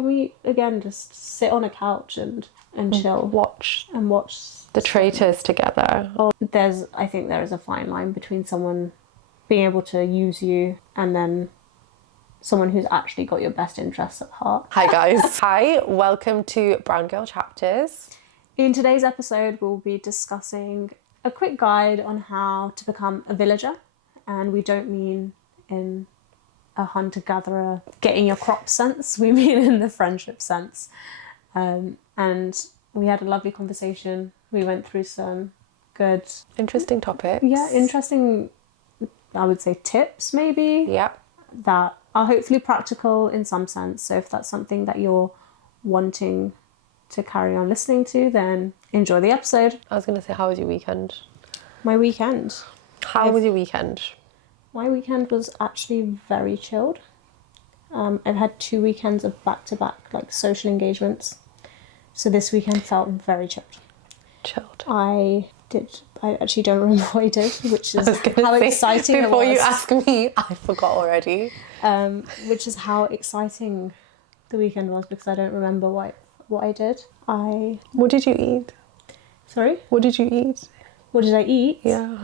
can we again just sit on a couch and chill, watch the traitors together? Or I think there is a fine line between someone being able to use you and then someone who's actually got your best interests at heart. Hi guys. Hi, welcome to Brown Girl Chapters. In today's episode, we'll be discussing a quick guide on how to become a villager. And we don't mean in a hunter-gatherer getting your crop sense, we mean in the friendship sense. And we had a lovely conversation. We went through some good... Interesting topics. Yeah, interesting, I would say, tips maybe. Yeah. That are hopefully practical in some sense. So if that's something that you're wanting to carry on listening to, then enjoy the episode. I was going to say, how was your weekend? My weekend? How was your weekend? My weekend was actually very chilled. I've had 2 weekends of back-to-back like social engagements. So this weekend felt very chilled. Chilled. I actually don't remember what I did, which is how exciting it was. Before you ask me, I forgot already. Which is how exciting the weekend was because I don't remember what I did. What did you eat? Sorry? What did you eat? What did I eat? Yeah.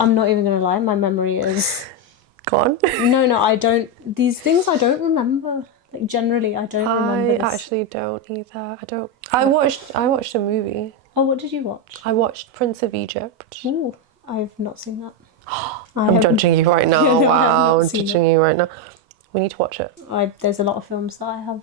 I'm not even going to lie, my memory is... Gone? No, I don't... These things I don't remember. Like, generally, I don't remember this. I actually don't either. I watched a movie. Oh, what did you watch? I watched Prince of Egypt. Ooh, I've not seen that. I'm judging you right now. No, wow, I'm judging you right now. We need to watch it. There's a lot of films that I have.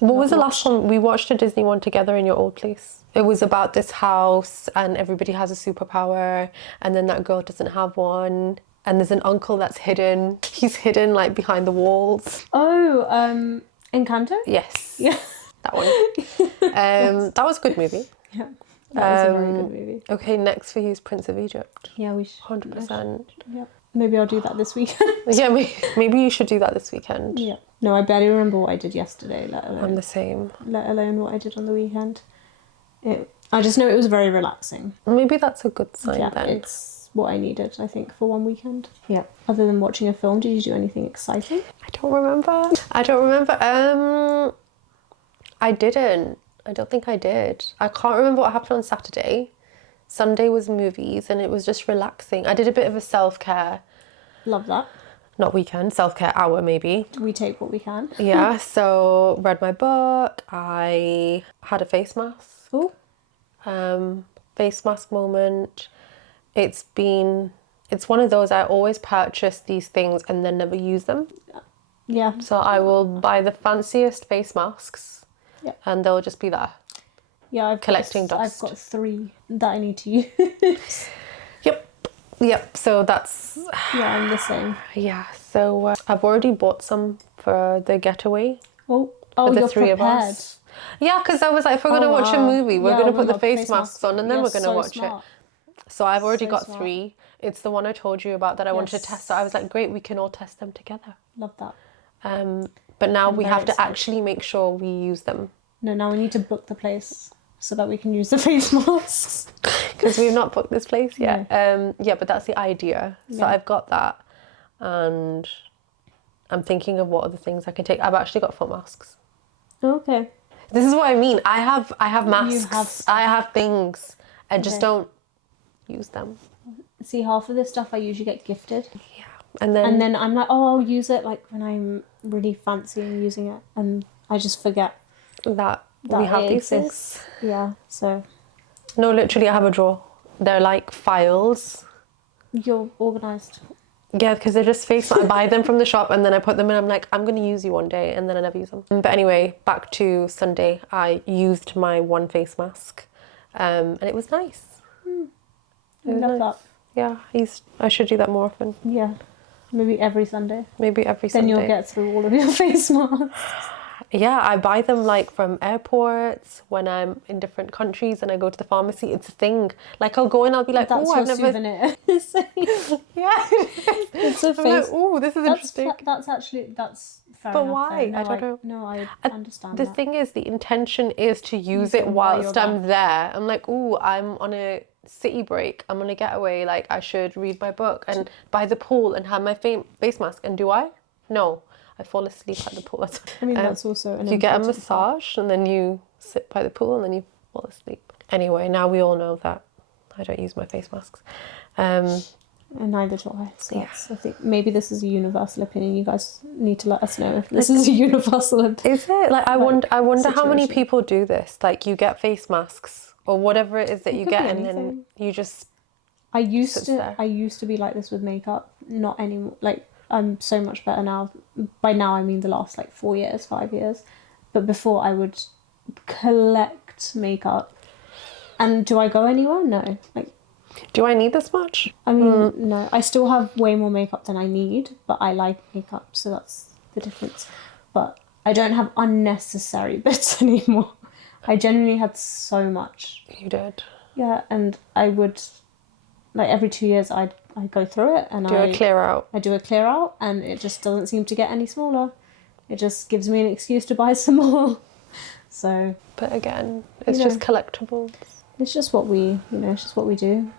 What was the last one? We watched a Disney one together in your old place. It was about this house and everybody has a superpower and then that girl doesn't have one. And there's an uncle that's hidden. He's hidden like behind the walls. Oh, Encanto? Yes. Yeah. That one. That was a good movie. Yeah. That was a very good movie. Okay, next for you is Prince of Egypt. Yeah, we should. 100%. Yeah. Maybe I'll do that this weekend. Yeah, maybe you should do that this weekend. Yeah. No, I barely remember what I did yesterday, let alone... I'm the same. Let alone what I did on the weekend. I just know it was very relaxing. Maybe that's a good sign then. It's what I needed, I think, for one weekend. Yeah. Other than watching a film, did you do anything exciting? I don't remember. I didn't. I don't think I did. I can't remember what happened on Saturday. Sunday was movies and it was just relaxing. I did a bit of a self-care. Love that. Not weekend, self-care hour maybe. We take what we can. Yeah, so read my book. I had a face mask. Ooh. Face mask moment. It's one of those, I always purchase these things and then never use them. Yeah. So I will buy the fanciest face masks. Yeah. And they'll just be there. Yeah, I've got 3 that I need to use. Yep. So that's... Yeah, I'm the same. Yeah, so I've already bought some for the getaway. Oh, for the you're 3 prepared. of us. Yeah, because I was like, if we're going to watch a movie, we're going to put the face masks on and then we're going to watch it. So I've already got 3. It's the one I told you about that I wanted to test. So I was like, great, we can all test them together. Love that. But now we have to actually make sure we use them. No, now we need to book the place so that we can use the face masks. Because we've not booked this place yet. Yeah, but that's the idea. So I've got that. And I'm thinking of what other things I can take. I've actually got foot masks. Okay. This is what I mean. I have masks. You have stuff. I have things. I just don't use them. See, half of this stuff I usually get gifted. Yeah. And then I'm like, oh, I'll use it like when I'm really fancying using it. And I just forget that we have these things. Yeah, so. No, literally I have a drawer. They're like files. You're organised. Yeah, because they're just face masks. I buy them from the shop and then I put them in. I'm like, I'm going to use you one day, and then I never use them. But anyway, back to Sunday. I used my one face mask and it was nice. I love that. Yeah, I should do that more often. Yeah, maybe every Sunday. Then you'll get through all of your face masks. Yeah, I buy them like from airports when I'm in different countries and I go to the pharmacy. It's a thing. Like I'll go and I'll be like, oh, I've never... souvenir. Yeah. It's a face. Like, oh, this is interesting. That's fair but enough. why? I don't know. No, I understand The thing is, the intention is to use it whilst I'm there. I'm like, oh, I'm on a city break. I'm on a getaway. Like, I should read my book and by the pool and have my face mask. And do I? No. I fall asleep at the pool. I mean, that's also an you get a important part. massage and then you sit by the pool and then you fall asleep. Anyway, now we all know that I don't use my face masks. And neither do I. So I think maybe this is a universal opinion. You guys need to let us know if this is a universal opinion. Is it? Like, I wonder how many situation. people do this. Like, you get face masks or whatever it is that you could get, be and then anything. you just. I used there. to be like this with makeup. Not anymore. Like, I'm so much better now. By now, I mean the last like 4 years, 5 years. But before, I would collect makeup. And do I go anywhere? No. Like, Do I need this much? I mean, no. I still have way more makeup than I need, but I like makeup, so that's the difference. But I don't have unnecessary bits anymore. I genuinely had so much. You did. Yeah, and I would, like, every 2 years I go through it and Do a clear out. I do a clear out, and it just doesn't seem to get any smaller. It just gives me an excuse to buy some more. So. But again, it's just collectibles. It's just what we, it's just what we do.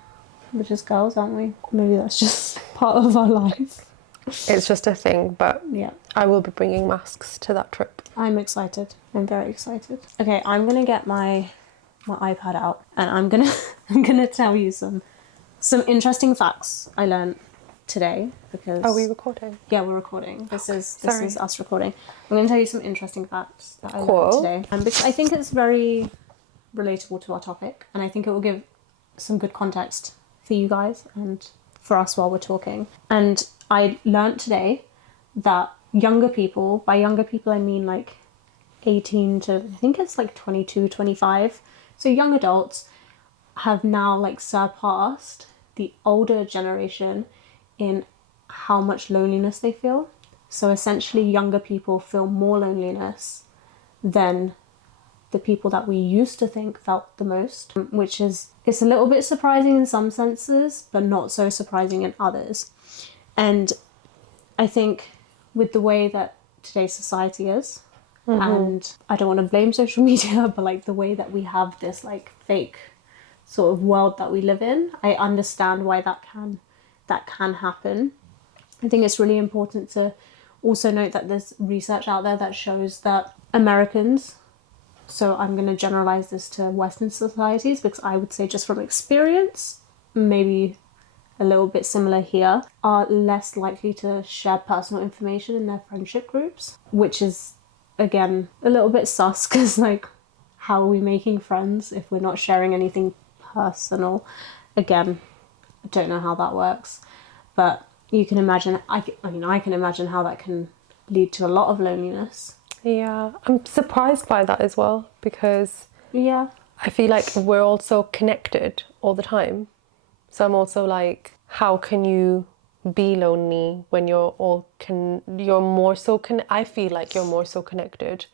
We're just girls, aren't we? Maybe that's just part of our life. It's just a thing, but Yeah. I will be bringing masks to that trip. I'm excited. I'm very excited. Okay, I'm gonna get my iPad out, and I'm gonna tell you some interesting facts I learned today because. Are we recording? Yeah, we're recording. This is us recording. I'm gonna tell you some interesting facts that I learned today, because I think it's very relatable to our topic, and I think it will give some good context for you guys and for us while we're talking. And I learnt today that younger people, by younger people I mean like 18 to, I think it's like 22, 25, so young adults have now like surpassed the older generation in how much loneliness they feel. So essentially younger people feel more loneliness than the people that we used to think felt the most, which is, it's a little bit surprising in some senses, but not so surprising in others. And I think with the way that today's society is, and I don't want to blame social media, but like the way that we have this like fake sort of world that we live in, I understand why that can happen. I think it's really important to also note that there's research out there that shows that Americans, so I'm going to generalize this to Western societies because I would say just from experience, maybe a little bit similar here, are less likely to share personal information in their friendship groups, which is, again, a little bit sus because, like, how are we making friends if we're not sharing anything personal? Again, I don't know how that works, but you can imagine, I can imagine how that can lead to a lot of loneliness. Yeah, I'm surprised by that as well because I feel like we're all so connected all the time. So I'm also like, how can you be lonely when you're more so I feel like you're more so connected.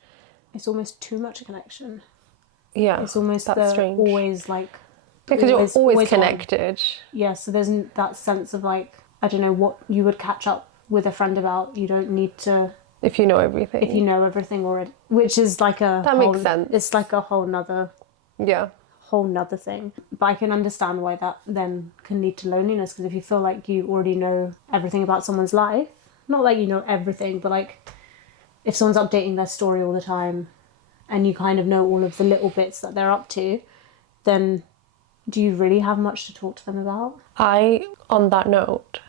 It's almost too much connection. Yeah, it's almost that's strange. Always like because you're always connected. On. Yeah, so there's that sense of like, I don't know what you would catch up with a friend about. You don't need to. If you know everything. If you know everything already, which is like makes sense. It's like a whole nother thing. But I can understand why that then can lead to loneliness, because if you feel like you already know everything about someone's life, not like you know everything, but like if someone's updating their story all the time and you kind of know all of the little bits that they're up to, then do you really have much to talk to them about? On that note,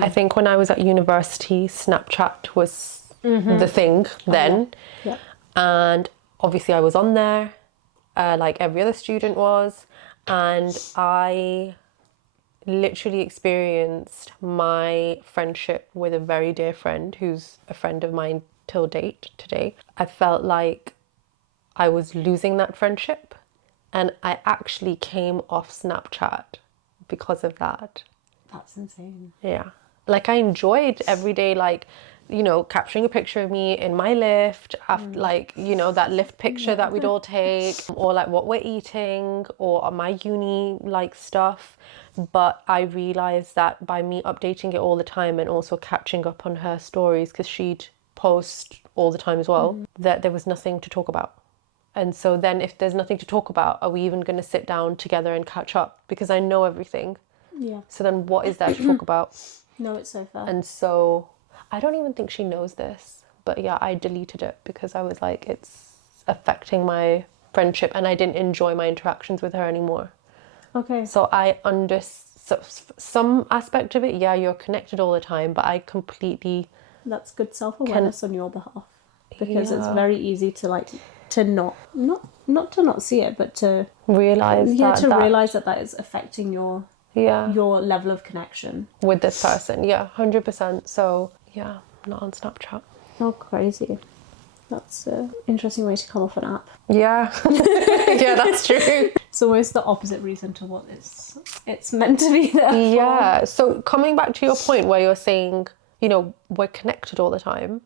I think when I was at university, Snapchat was the thing then. Yeah. And obviously I was on there, like every other student was, and I literally experienced my friendship with a very dear friend who's a friend of mine till date today. I felt like I was losing that friendship, and I actually came off Snapchat because of that. That's insane. Yeah. Like I enjoyed every day, like, you know, capturing a picture of me in my lift after, like, you know, that lift picture that we'd all take, or like what we're eating, or my uni like stuff. But I realized that by me updating it all the time and also catching up on her stories, because she'd post all the time as well, that there was nothing to talk about. And so then if there's nothing to talk about, are we even going to sit down together and catch up? Because I know everything. Yeah. So then what is there to talk about? No, it's so fair. And so I don't even think she knows this, But yeah, I deleted it because I was like, it's affecting my friendship and I didn't enjoy my interactions with her anymore. Okay. So some aspect of it, yeah, you're connected all the time, but I completely... That's good self-awareness on your behalf, because it's Yeah. very easy to like to not to not see it, but to realize that realize that is affecting your level of connection with this person. Yeah, 100%. So yeah, not on Snapchat. Oh, crazy. That's an interesting way to come off an app. Yeah. Yeah, that's true. It's almost the opposite reason to what it's meant to be there for. Yeah. So coming back to your point where you're saying, you know, we're connected all the time.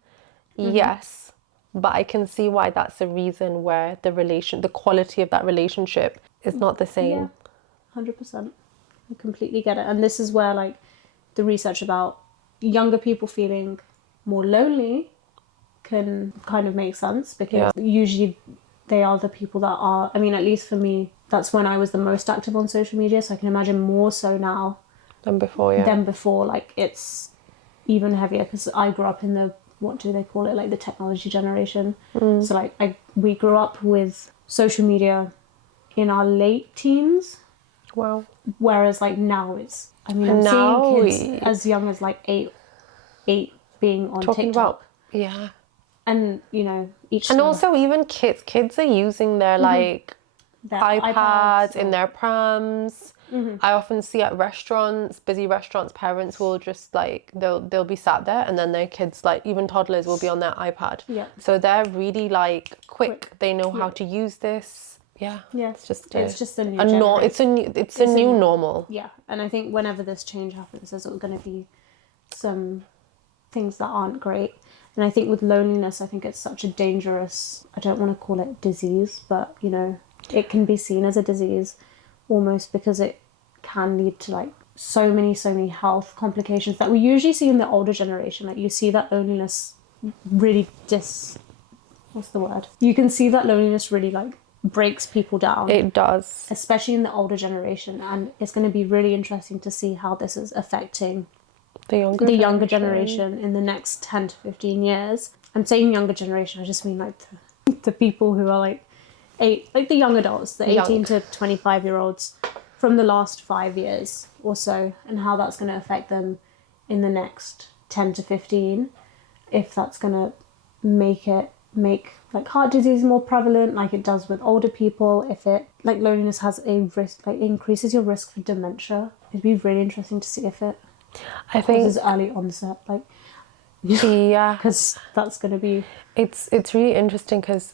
Yes. But I can see why that's the reason where the quality of that relationship is not the same. Yeah, 100%. I completely get it. And this is where like the research about younger people feeling more lonely can kind of make sense, because usually they are the people that are, I mean, at least for me, that's when I was the most active on social media, so I can imagine more so now than before. Like it's even heavier, because I grew up in the, what do they call it, like the technology generation. So like we grew up with social media in our late teens. Wow. Whereas like now it's, I mean, I'm seeing kids as young as like eight being on talking TikTok. Yeah. And, you know, also even kids are using their like their iPads in their prams. I often see at busy restaurants, parents will just like, they'll be sat there and then their kids, like even toddlers, will be on their iPad. Yeah. So they're really like quick. They know how to use this. Yeah. Yeah. It's just a new it's a new normal. Yeah. And I think whenever this change happens, there's going to be some things that aren't great. And I think with loneliness, I think it's such a dangerous, I don't want to call it disease, but, you know, it can be seen as a disease almost, because it can lead to like so many health complications that we usually see in the older generation. Like you see that loneliness really what's the word? You can see that loneliness really like breaks people down. It does. Especially in the older generation. And it's going to be really interesting to see how this is affecting the younger generation in the next 10 to 15 years. I'm saying younger generation, I just mean like the people who are like the young adults, the 18 to 25 year olds from the last 5 years or so, and how that's going to affect them in the next 10 to 15, if that's going to make like heart disease more prevalent like it does with older people, if it like loneliness has a risk, like increases your risk for dementia. It'd be really interesting to see if it causes early onset, like yeah, because that's going to be it's really interesting, because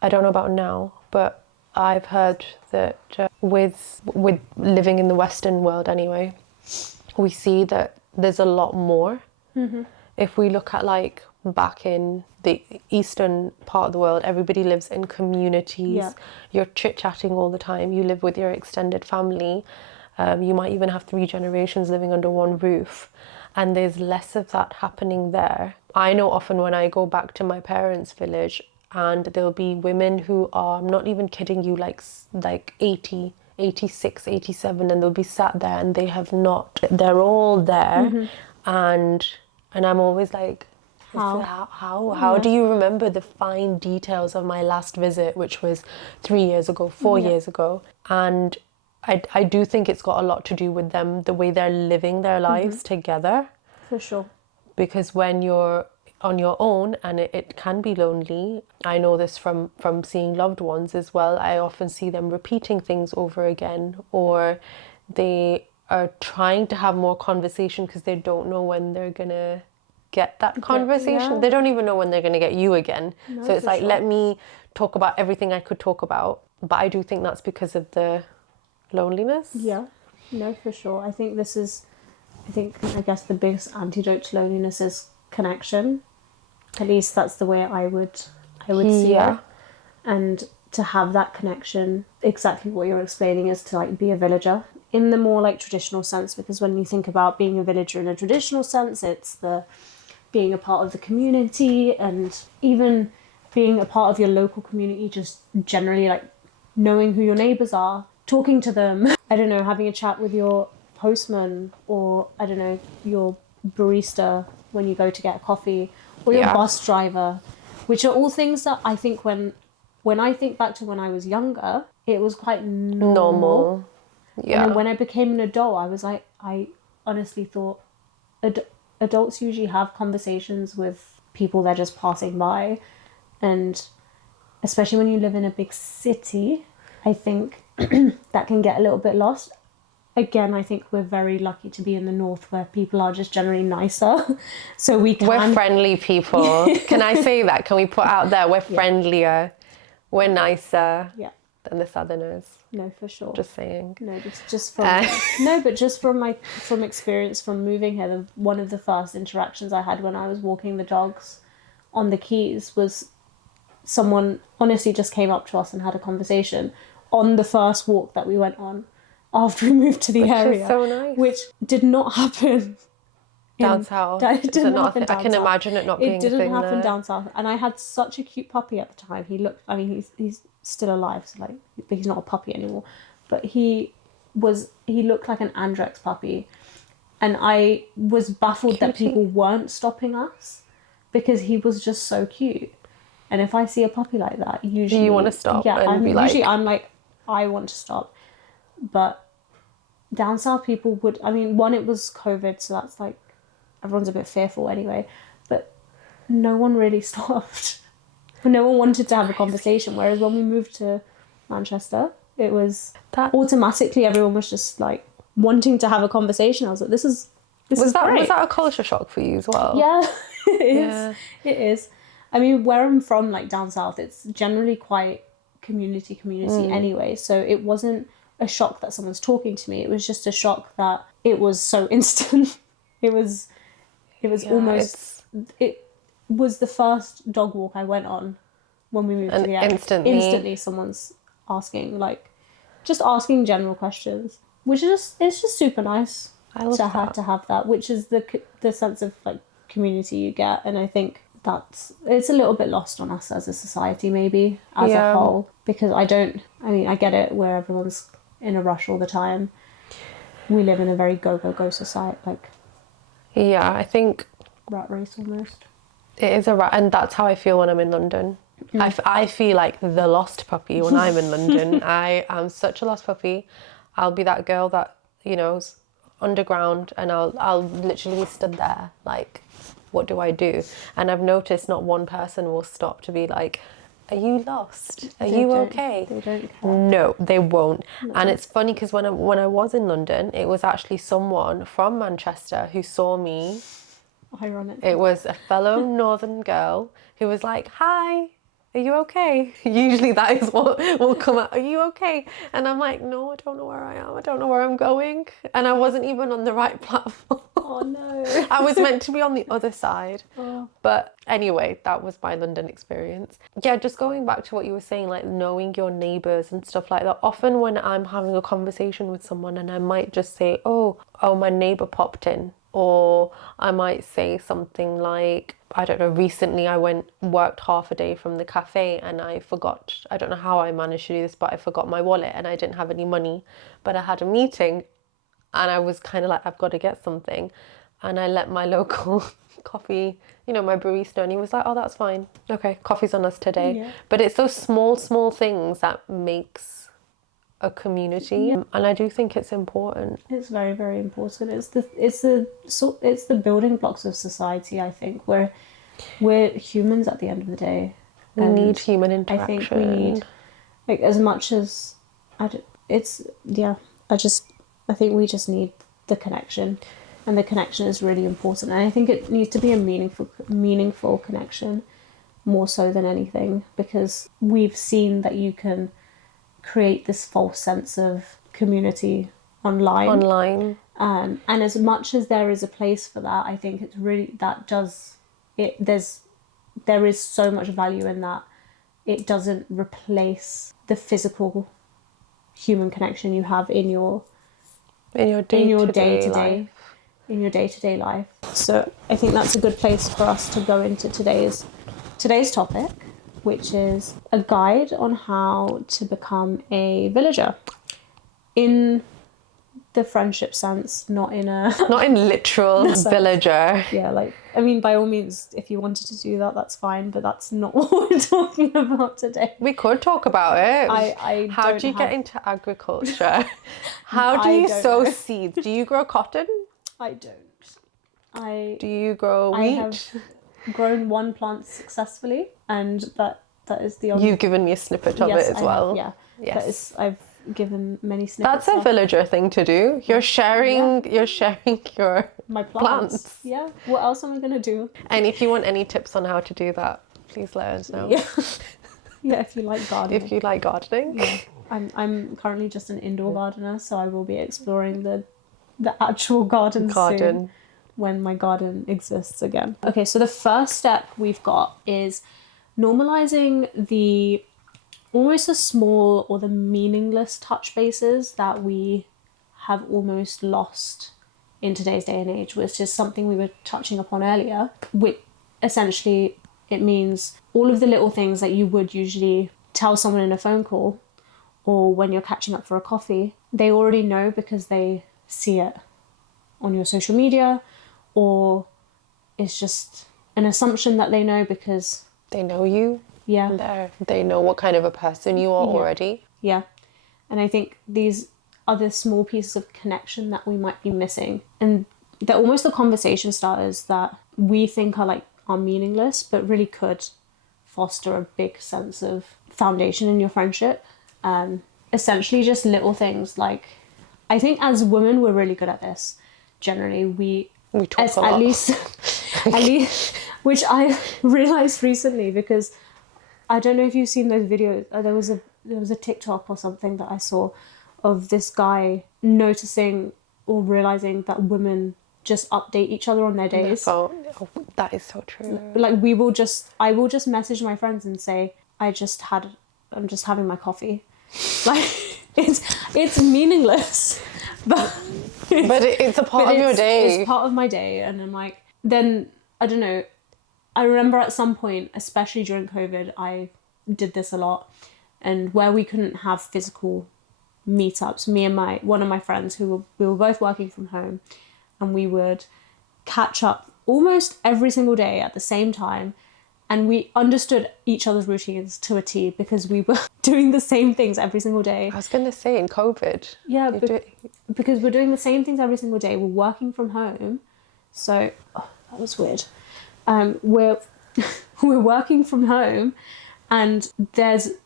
I don't know about now, but I've heard that with living in the Western world anyway, we see that there's a lot more. If we look at like back in the eastern part of the world, everybody lives in communities. You're chit-chatting all the time, you live with your extended family. You might even have 3 generations living under one roof, and there's less of that happening there. I know often when I go back to my parents' village, and there'll be women who are, I'm not even kidding you, like 80, 86, 87, and they'll be sat there and they're all there. And I'm always like, how do you remember the fine details of my last visit, which was 3 years ago, 4 years ago? And I do think it's got a lot to do with them, the way they're living their lives together. for sure. Because when you're on your own, and it can be lonely, I know this from seeing loved ones as well, I often see them repeating things over again, or they are trying to have more conversation because they don't know when they're gonna get that conversation. They don't even know when they're gonna get you again. So it's like, let me talk about everything I could talk about. But I do think that's because of the loneliness. Yeah, no, for sure. I guess the biggest antidote to loneliness is connection. At least that's the way I would see it. And to have that connection, exactly what you're explaining, is to like be a villager in the more like traditional sense. Because when you think about being a villager in a traditional sense, it's the being a part of the community, and even being a part of your local community, just generally like knowing who your neighbours are, talking to them, I don't know, having a chat with your postman, or I don't know, your barista when you go to get a coffee, or your Yeah. bus driver, which are all things that I think when I think back to when I was younger, it was quite normal. Yeah. And then when I became an adult, I was like, I honestly thought adults usually have conversations with people they're just passing by. And especially when you live in a big city, I think that can get a little bit lost. Again, I think we're very lucky to be in the north where people are just generally nicer. So we can... We're friendly people. Can I say that? Can we put out there? We're friendlier. We're nicer than the southerners. No, for sure. Just saying. No, just from but just from experience from moving here, one of the first interactions I had when I was walking the dogs on the quays was someone honestly just came up to us and had a conversation on the first walk that we went on after we moved to the area. Which is so nice. Which did not happen down south. It didn't happen down I can south. imagine it not being a thing. It didn't happen there. down south. And I had such a cute puppy at the time. He looked, I mean, he's still alive, so like, but he's not a puppy anymore. But he looked like an Andrex puppy. And I was baffled that people weren't stopping us because he was just so cute. And if I see a puppy like that, usually... You want to stop and I'm like, I want to stop. But down south people would... I mean, one, it was COVID, so that's like... Everyone's a bit fearful anyway. But no one really stopped. No one wanted to have a conversation. Whereas when we moved to Manchester, it was... Automatically, everyone was just like wanting to have a conversation. I was like, this is great. Was that a culture shock for you as well? Yeah, it is. Yeah. It is. I mean, where I'm from, like down south, it's generally quite community anyway. So it wasn't a shock that someone's talking to me. It was just a shock that it was so instant. It was almost... It was the first dog walk I went on when we moved to the area. Instantly someone's asking, like, just asking general questions, which is it's just super nice to have that, which is the sense of like community you get. And I think it's a little bit lost on us as a society, maybe as a whole, because I get it where everyone's in a rush all the time. We live in a very go society, like I think rat race almost. It is a rat, and that's how I feel when I'm in London. I feel like the lost puppy when I'm in London. I am such a lost puppy. I'll be that girl that, is underground, and I'll literally be stood there like, what do I do? And I've noticed not one person will stop to be like, are you lost? Are you okay? They don't care. No, they won't. No. And it's funny because when I was in London, it was actually someone from Manchester who saw me. Ironic. It was a fellow northern girl who was like, hi, are you okay? Usually that is what will come out. Are you okay? And I'm like, no, I don't know where I am. I don't know where I'm going. And I wasn't even on the right platform. Oh, no. I was meant to be on the other side. Oh. But anyway, that was my London experience. Yeah, just going back to what you were saying, like knowing your neighbours and stuff like that. Often when I'm having a conversation with someone and I might just say, oh, my neighbour popped in. Or I might say something like, I don't know, recently I worked half a day from the cafe and I forgot, I don't know how I managed to do this, but I forgot my wallet and I didn't have any money. But I had a meeting and I was kind of like, I've got to get something. And I let my local coffee, my barista, and he was like, oh, that's fine. Okay, coffee's on us today. Yeah. But it's those small things that makes a community, and I do think it's important. It's very, very important. It's the building blocks of society. I think we're humans at the end of the day. We need human interaction. I think we need, like, as much as I think we just need the connection, and the connection is really important. And I think it needs to be a meaningful connection, more so than anything, because we've seen that you can create this false sense of community online. And as much as there is a place for that, I think it's really there is so much value in that. It doesn't replace the physical human connection you have in your day-to-day life. So I think that's a good place for us to go into today's topic, which is a guide on how to become a villager in the friendship sense, not in a Not in literal villager. yeah, like, I mean, by all means, if you wanted to do that, that's fine, but that's not what we're talking about today. We could talk about it. How don't do you have- get into agriculture? How do I you don't sow know. seeds? Do you grow cotton? I don't. Do you grow I wheat? have grown one plant successfully, and that is the only. You've given me a snippet of Yes, it as I well. have, yeah. Yes. That is, I've given many snippets. That's a of villager thing to do. You're sharing your my plants. Yeah. What else am I gonna do? And if you want any tips on how to do that, please let us know. Yeah. Yeah. If you like gardening. If you like gardening. Yeah. I'm currently just an indoor gardener, so I will be exploring the actual garden soon, when my garden exists again. Okay, so the first step we've got is normalizing the almost the small or the meaningless touch bases that we have almost lost in today's day and age, which is something we were touching upon earlier. Which essentially it means all of the little things that you would usually tell someone in a phone call or when you're catching up for a coffee, they already know because they see it on your social media, or it's just an assumption that they know because they know you. Yeah. They know what kind of a person you are already. Yeah. And I think these are the small pieces of connection that we might be missing. And they're almost the conversation starters that we think are meaningless, but really could foster a big sense of foundation in your friendship. Essentially just little things like, I think as women, we're really good at this. Generally, we talk a lot. At least, which I realized recently, because I don't know if you've seen those videos. There was a TikTok or something that I saw of this guy noticing or realizing that women just update each other on their days. Oh, that is so true. Like I will just message my friends and say, I'm just having my coffee. Like it's meaningless, but it's a part of your day. It's part of my day, and I'm like, then I don't know. I remember at some point, especially during COVID, I did this a lot, and where we couldn't have physical meetups, me and one of my friends we were both working from home, and we would catch up almost every single day at the same time, and we understood each other's routines to a T because we were doing the same things every single day. I was going to say in COVID. Yeah, because we're doing the same things every single day. We're working from home, so that was weird. We're working from home, and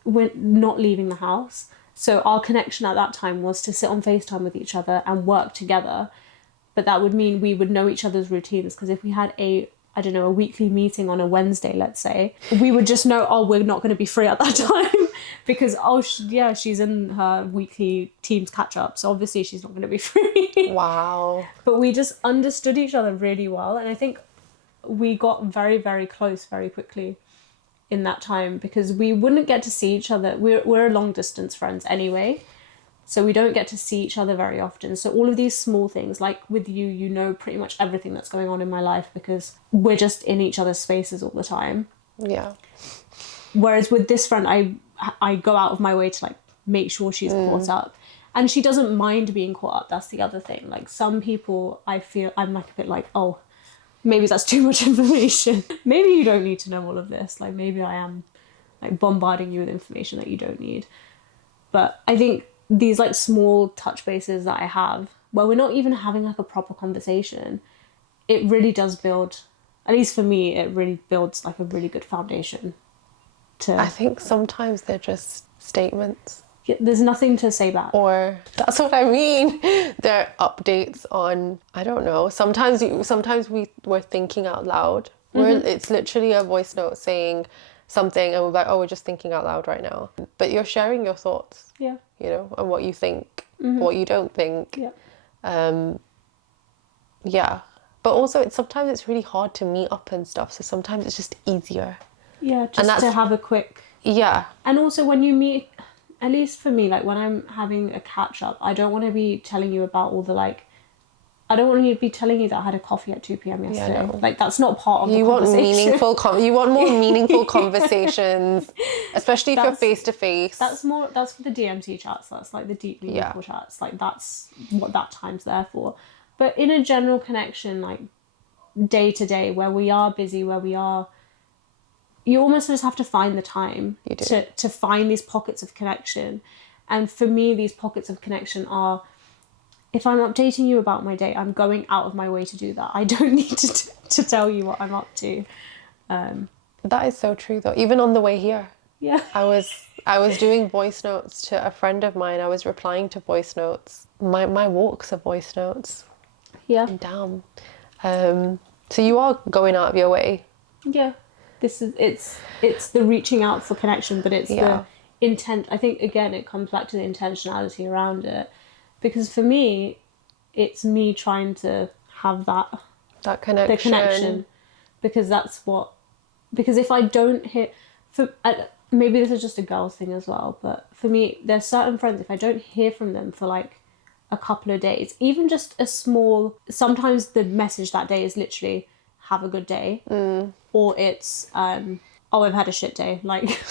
we're not leaving the house. So our connection at that time was to sit on FaceTime with each other and work together. But that would mean we would know each other's routines, because if we had a weekly meeting on a Wednesday, let's say, we would just know, we're not going to be free at that time because, she's in her weekly Teams catch-up, so obviously she's not going to be free. Wow. But we just understood each other really well, and I think we got very, very close very quickly in that time, because we wouldn't get to see each other. We're long-distance friends anyway, so we don't get to see each other very often. So all of these small things, like with you, you know pretty much everything that's going on in my life because we're just in each other's spaces all the time. Yeah. Whereas with this friend, I go out of my way to make sure she's caught up. And she doesn't mind being caught up. That's the other thing. Like some people, I feel I'm a bit maybe that's too much information. Maybe you don't need to know all of this. Like maybe I am bombarding you with information that you don't need. But I think these small touch bases that I have, where we're not even having a proper conversation, it really does build, at least for me, it really builds a really good foundation. I think sometimes they're just statements. Yeah, there's nothing to say back. Or that's what I mean. They're updates on, I don't know. Sometimes we're thinking out loud. It's literally a voice note saying something, and we're like, we're just thinking out loud right now. But you're sharing your thoughts. Yeah. And what you think, what you don't think. Yeah. Yeah. But also sometimes it's really hard to meet up and stuff. So sometimes it's just easier. Yeah, just to have a quick... Yeah. And also when you meet, at least for me, when I'm having a catch up, I don't want to be telling you about all the I don't want to be telling you that I had a coffee at 2 p.m. yesterday. no. Like, that's not part of the You want conversation. you want more meaningful conversations, especially if you're That's- face to face. That's for the DMT chats. That's like the deep meaningful chats. Like, that's what that time's there for. But in a general connection, like day to day, where we are busy, you almost just have to find the time to find these pockets of connection. And for me, these pockets of connection are, if I'm updating you about my day, I'm going out of my way to do that. I don't need to tell you what I'm up to. That is so true, though. Even on the way here, Yeah. I was doing voice notes to a friend of mine. I was replying to voice notes. My walks are voice notes. Yeah. Damn. So you are going out of your way. Yeah. It's the reaching out for connection, but it's the intent. I think, again, it comes back to the intentionality around it. Because for me, it's me trying to have that connection. The connection. Because if I don't hit, maybe this is just a girl's thing as well, but for me, there's certain friends, if I don't hear from them for like a couple of days, even just a small, sometimes the message that day is literally, have a good day, or it's, oh, I've had a shit day, like,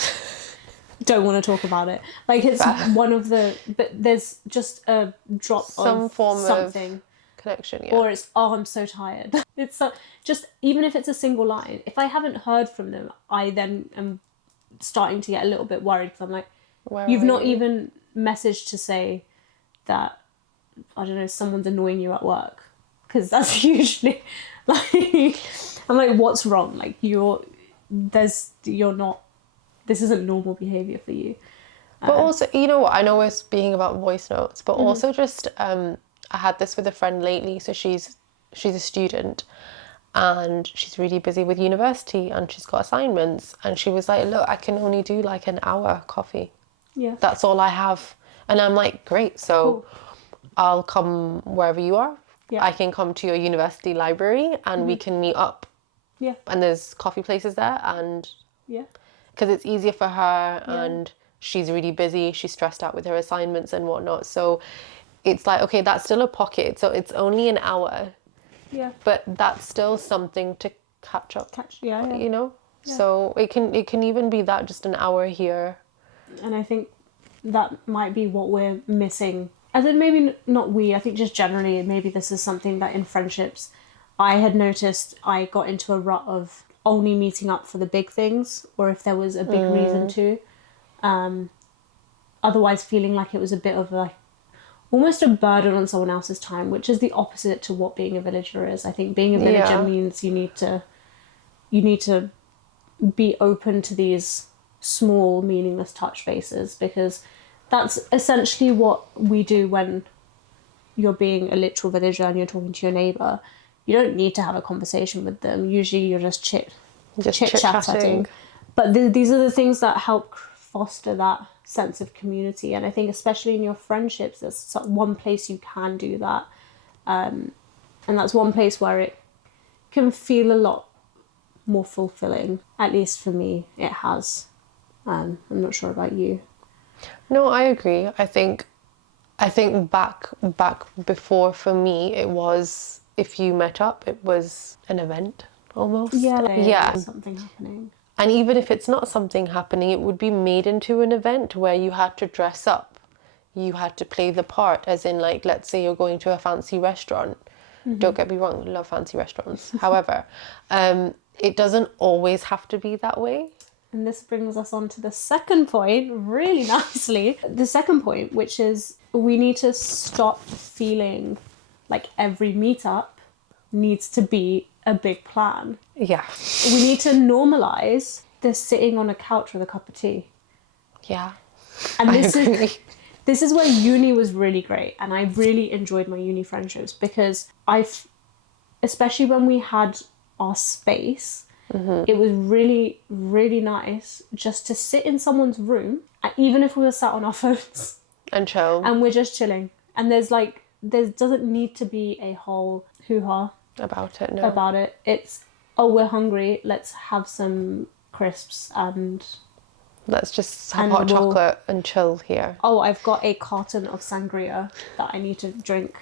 don't want to talk about it. Like, it's one of the, but there's just a drop Some of form something. of connection, Or it's, oh, I'm so tired. It's just, even if it's a single line, if I haven't heard from them, I then am starting to get a little bit worried, because I'm like, you've not even messaged to say that, I don't know, someone's annoying you at work. Because that's usually, like, I'm like, what's wrong? Like, you're not, this isn't normal behaviour for you. But also, you know what, I know we're speaking about voice notes, but also just, I had this with a friend lately. So she's a student and she's really busy with university and she's got assignments. And she was like, look, I can only do like an hour coffee. Yeah. That's all I have. And I'm like, great. So I'll come wherever you are. Yeah. I can come to your university library and we can meet up. Yeah. And there's coffee places there, and because it's easier for her and she's really busy, she's stressed out with her assignments and whatnot. So it's like, okay, that's still a pocket. So it's only an hour. Yeah. But that's still something to catch up. You know? Yeah. So it can even be that, just an hour here. And I think that might be what we're missing. As in, maybe not we, I think just generally, maybe this is something that in friendships, I had noticed I got into a rut of only meeting up for the big things, or if there was a big reason to. Otherwise feeling like it was a bit of like, almost a burden on someone else's time, which is the opposite to what being a villager is. I think being a villager means you need to be open to these small, meaningless touch bases, because that's essentially what we do when you're being a literal villager and you're talking to your neighbour. You don't need to have a conversation with them. Usually you're just chit-chatting. But these are the things that help foster that sense of community. And I think especially in your friendships, there's one place you can do that. And that's one place where it can feel a lot more fulfilling. At least for me, it has. I'm not sure about you. No, I agree. I think back before, for me, it was, if you met up, it was an event almost. Yeah. Something happening. And even if it's not something happening, it would be made into an event where you had to dress up. You had to play the part, as in, like, let's say you're going to a fancy restaurant. Mm-hmm. Don't get me wrong, I love fancy restaurants. However, it doesn't always have to be that way. And this brings us on to the second point really nicely. The second point, which is we need to stop feeling like every meetup needs to be a big plan. Yeah. We need to normalise the sitting on a couch with a cup of tea. Yeah. And this is where uni was really great, and I really enjoyed my uni friendships, because especially when we had our space, it was really, really nice just to sit in someone's room, and even if we were sat on our phones and chill, and we're just chilling, and there doesn't need to be a whole hoo-ha about it. It's, oh, we're hungry, let's have some crisps and let's just have hot chocolate and chill here. Oh, I've got a carton of sangria that I need to drink.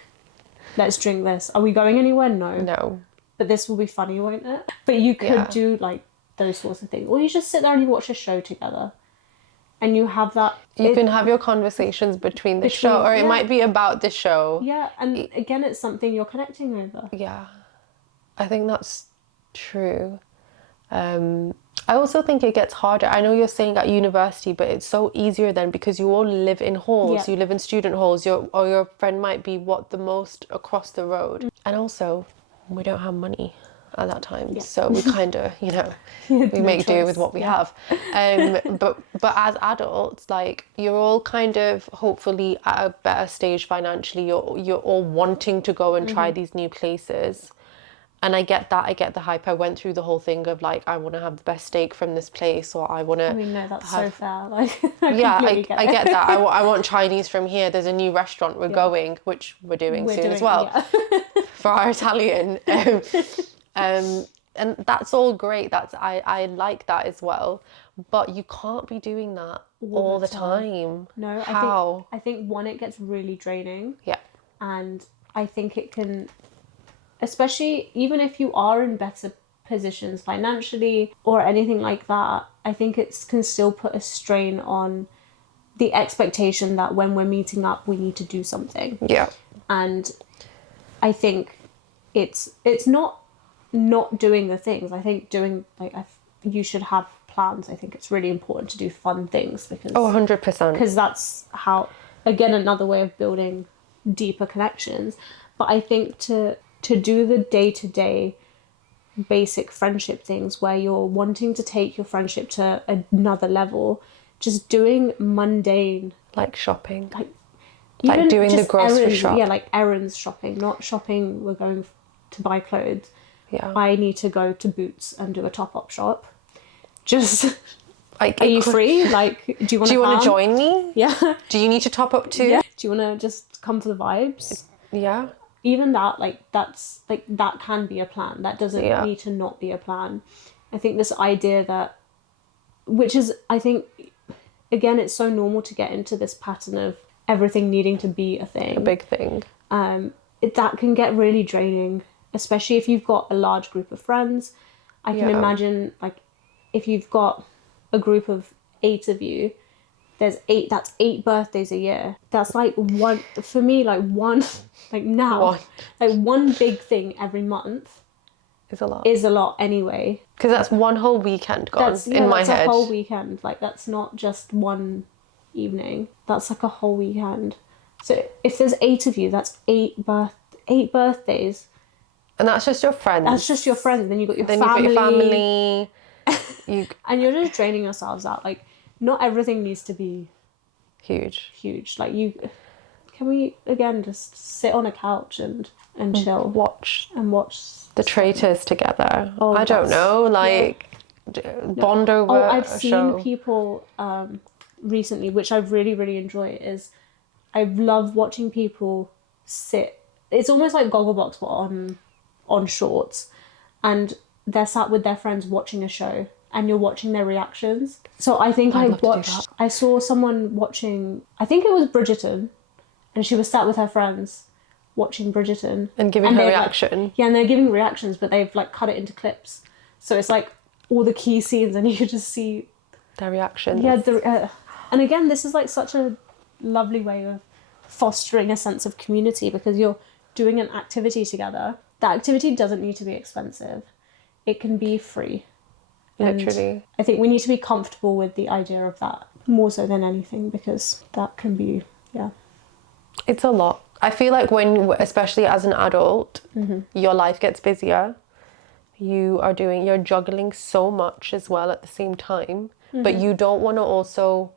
let's drink this. Are we going anywhere? No. No. But this will be funny, won't it? But you could do like those sorts of things. Or you just sit there and you watch a show together. And you have that... You can have your conversations between the show, or it might be about the show. Yeah, and again, it's something you're connecting over. Yeah, I think that's true. I also think it gets harder. I know you're saying at university, but it's so easier then because you all live in halls. You live in student halls. Your friend might be the most across the road. And also, we don't have money at that time, so we kind of, we make do with what we have. But as adults, like, you're all kind of hopefully at a better stage financially. You're all wanting to go and try these new places. And I get that. I get the hype. I went through the whole thing of like, I want to have the best steak from this place, or I want to... I mean, no, that's so fair. Like, I get that. I want Chinese from here. There's a new restaurant we're going, which we're doing soon as well, for our Italian. And that's all great. I like that as well. But you can't be doing that all the time. No, how? I think one, it gets really draining. Yeah. And I think it can... Especially even if you are in better positions financially or anything like that, I think it can still put a strain on the expectation that when we're meeting up, we need to do something. Yeah. And I think it's not doing the things. I think you should have plans. I think it's really important to do fun things because... 100%. Because that's how, again, another way of building deeper connections. But I think to do the day-to-day basic friendship things where you're wanting to take your friendship to another level, just doing mundane... Like shopping. Like doing the grocery shop. Yeah, like errands shopping, not shopping, we're going to buy clothes. Yeah. I need to go to Boots and do a top-up shop. Just... Like, are you free? Like, do you want to join me? Yeah. Do you need to top up too? Yeah. Do you want to just come for the vibes? Yeah. Even that, that can be a plan. That doesn't need to not be a plan. I think this idea that, which is, I think, again, it's so normal to get into this pattern of everything needing to be a thing. A big thing. That can get really draining, especially if you've got a large group of friends. I can imagine, like, if you've got a group of 8 of you, that's 8 birthdays a year. That's like one, for me, like one, like now, like one big thing every month is a lot. Is a lot anyway. Because that's one whole weekend gone in my head. That's a whole weekend. Like, that's not just one evening. That's like a whole weekend. So if there's 8 of you, that's 8 birthdays. And that's just your friends. That's just your friends. Then you've got your family. And you're just draining yourselves out. Like, not everything needs to be huge. Like, can we again just sit on a couch and chill, watch the Traitors together? I don't know, like bond over. I've seen people recently, which I really, really enjoy. Is I love watching people sit. It's almost like Gogglebox, but on shorts, and they're sat with their friends watching a show. And you're watching their reactions. So I think I saw someone watching, I think it was Bridgerton, and she was sat with her friends watching Bridgerton. And giving her reaction. And they're giving reactions, but they've like cut it into clips. So it's like all the key scenes and you can just see... their reactions. Yeah, and again, this is like such a lovely way of fostering a sense of community because you're doing an activity together. That activity doesn't need to be expensive. It can be free. Literally. And I think we need to be comfortable with the idea of that more so than anything because that can be, It's a lot. I feel like when, especially as an adult, your life gets busier. You're juggling so much as well at the same time, but you don't want to also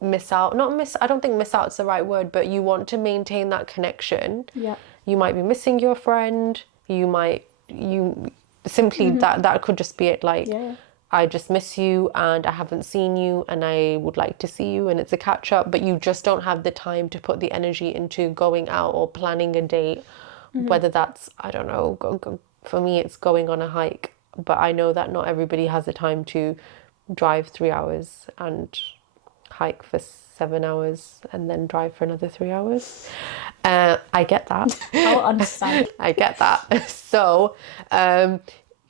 miss out. I don't think miss out is the right word, but you want to maintain that connection. Yeah. You might be missing your friend. Simply that could just be it, like I just miss you and I haven't seen you and I would like to see you and it's a catch up, but you just don't have the time to put the energy into going out or planning a date, whether that's, I don't know, for me it's going on a hike, but I know that not everybody has the time to drive 3 hours and hike for 7 hours and then drive for another 3 hours. I get that. I'll understand. I get that. So,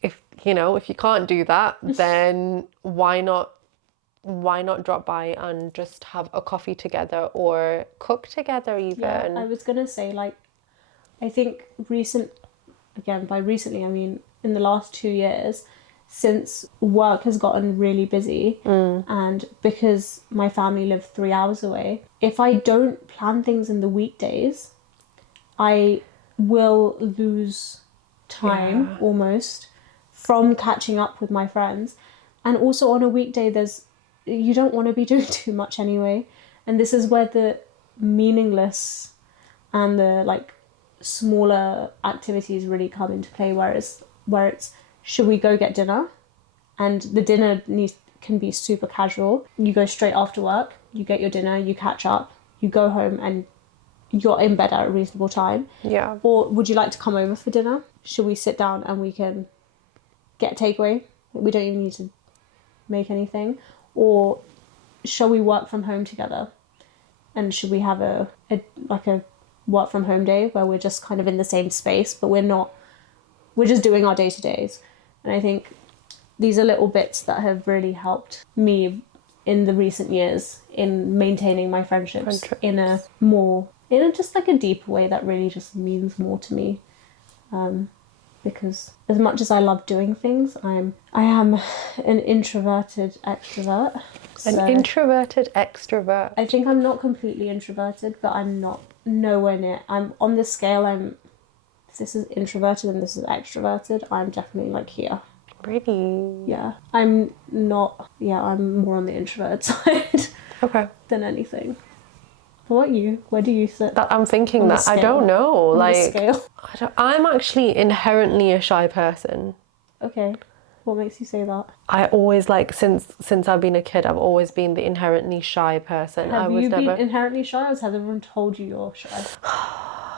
if if you can't do that, then why not drop by and just have a coffee together or cook together even? Yeah, I was gonna say, like, I think by recently I mean in the last 2 years, since work has gotten really busy, and because my family live 3 hours away, if I don't plan things in the weekdays, I will lose time almost from catching up with my friends. And also on a weekday, you don't want to be doing too much anyway. And this is where the meaningless and the like smaller activities really come into play, where it's should we go get dinner? And the dinner can be super casual. You go straight after work, you get your dinner, you catch up, you go home and you're in bed at a reasonable time. Yeah. Or would you like to come over for dinner? Should we sit down and we can get takeaway? We don't even need to make anything. Or shall we work from home together? And should we have a work from home day where we're just kind of in the same space, but we're just doing our day-to-days. And I think these are little bits that have really helped me in the recent years in maintaining my friendships in a just like a deeper way that really just means more to me. Because as much as I love doing things, I am an introverted extrovert. An introverted extrovert. I think I'm not completely introverted, but I'm not nowhere near. I'm on the scale. This is introverted and this is extroverted. I'm definitely like here. Really? Yeah. I'm not. Yeah, I'm more on the introverted side. Okay. Than anything. What about you? Where do you sit? I'm thinking that. I don't know. On like, the scale? I'm actually inherently a shy person. Okay. What makes you say that? I always since I've been a kid, I've always been the inherently shy person. Have you been inherently shy, or has everyone told you you're shy?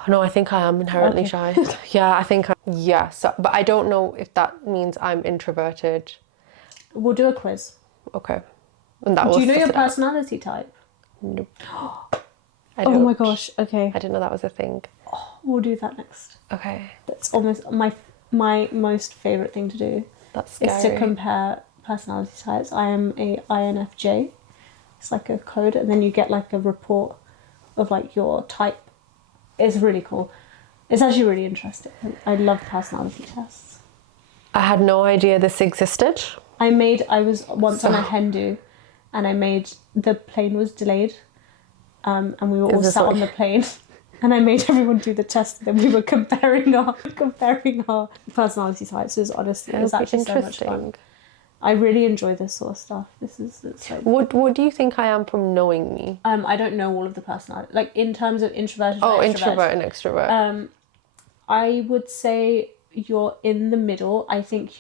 No, I think I am inherently shy. Yeah, I think so, but I don't know if that means I'm introverted. We'll do a quiz. Okay. And do you know your personality type? Nope. Oh my gosh, okay. I didn't know that was a thing. We'll do that next. Okay. That's almost my most favourite thing to do. That's scary. Is to compare personality types. I am a INFJ. It's like a code, and then you get like a report of like your type. It's really cool. It's actually really interesting. I love personality tests. I had no idea this existed. I was once on a hen do, and the plane was delayed, and we were all sat on the plane, and I made everyone do the test, and then we were comparing our personality types. It was actually so much fun. I really enjoy this sort of stuff. It's like, what do you think I am from knowing me? I don't know all of the personality, like in terms of introverted. Oh, introvert and extrovert. I would say you're in the middle. I think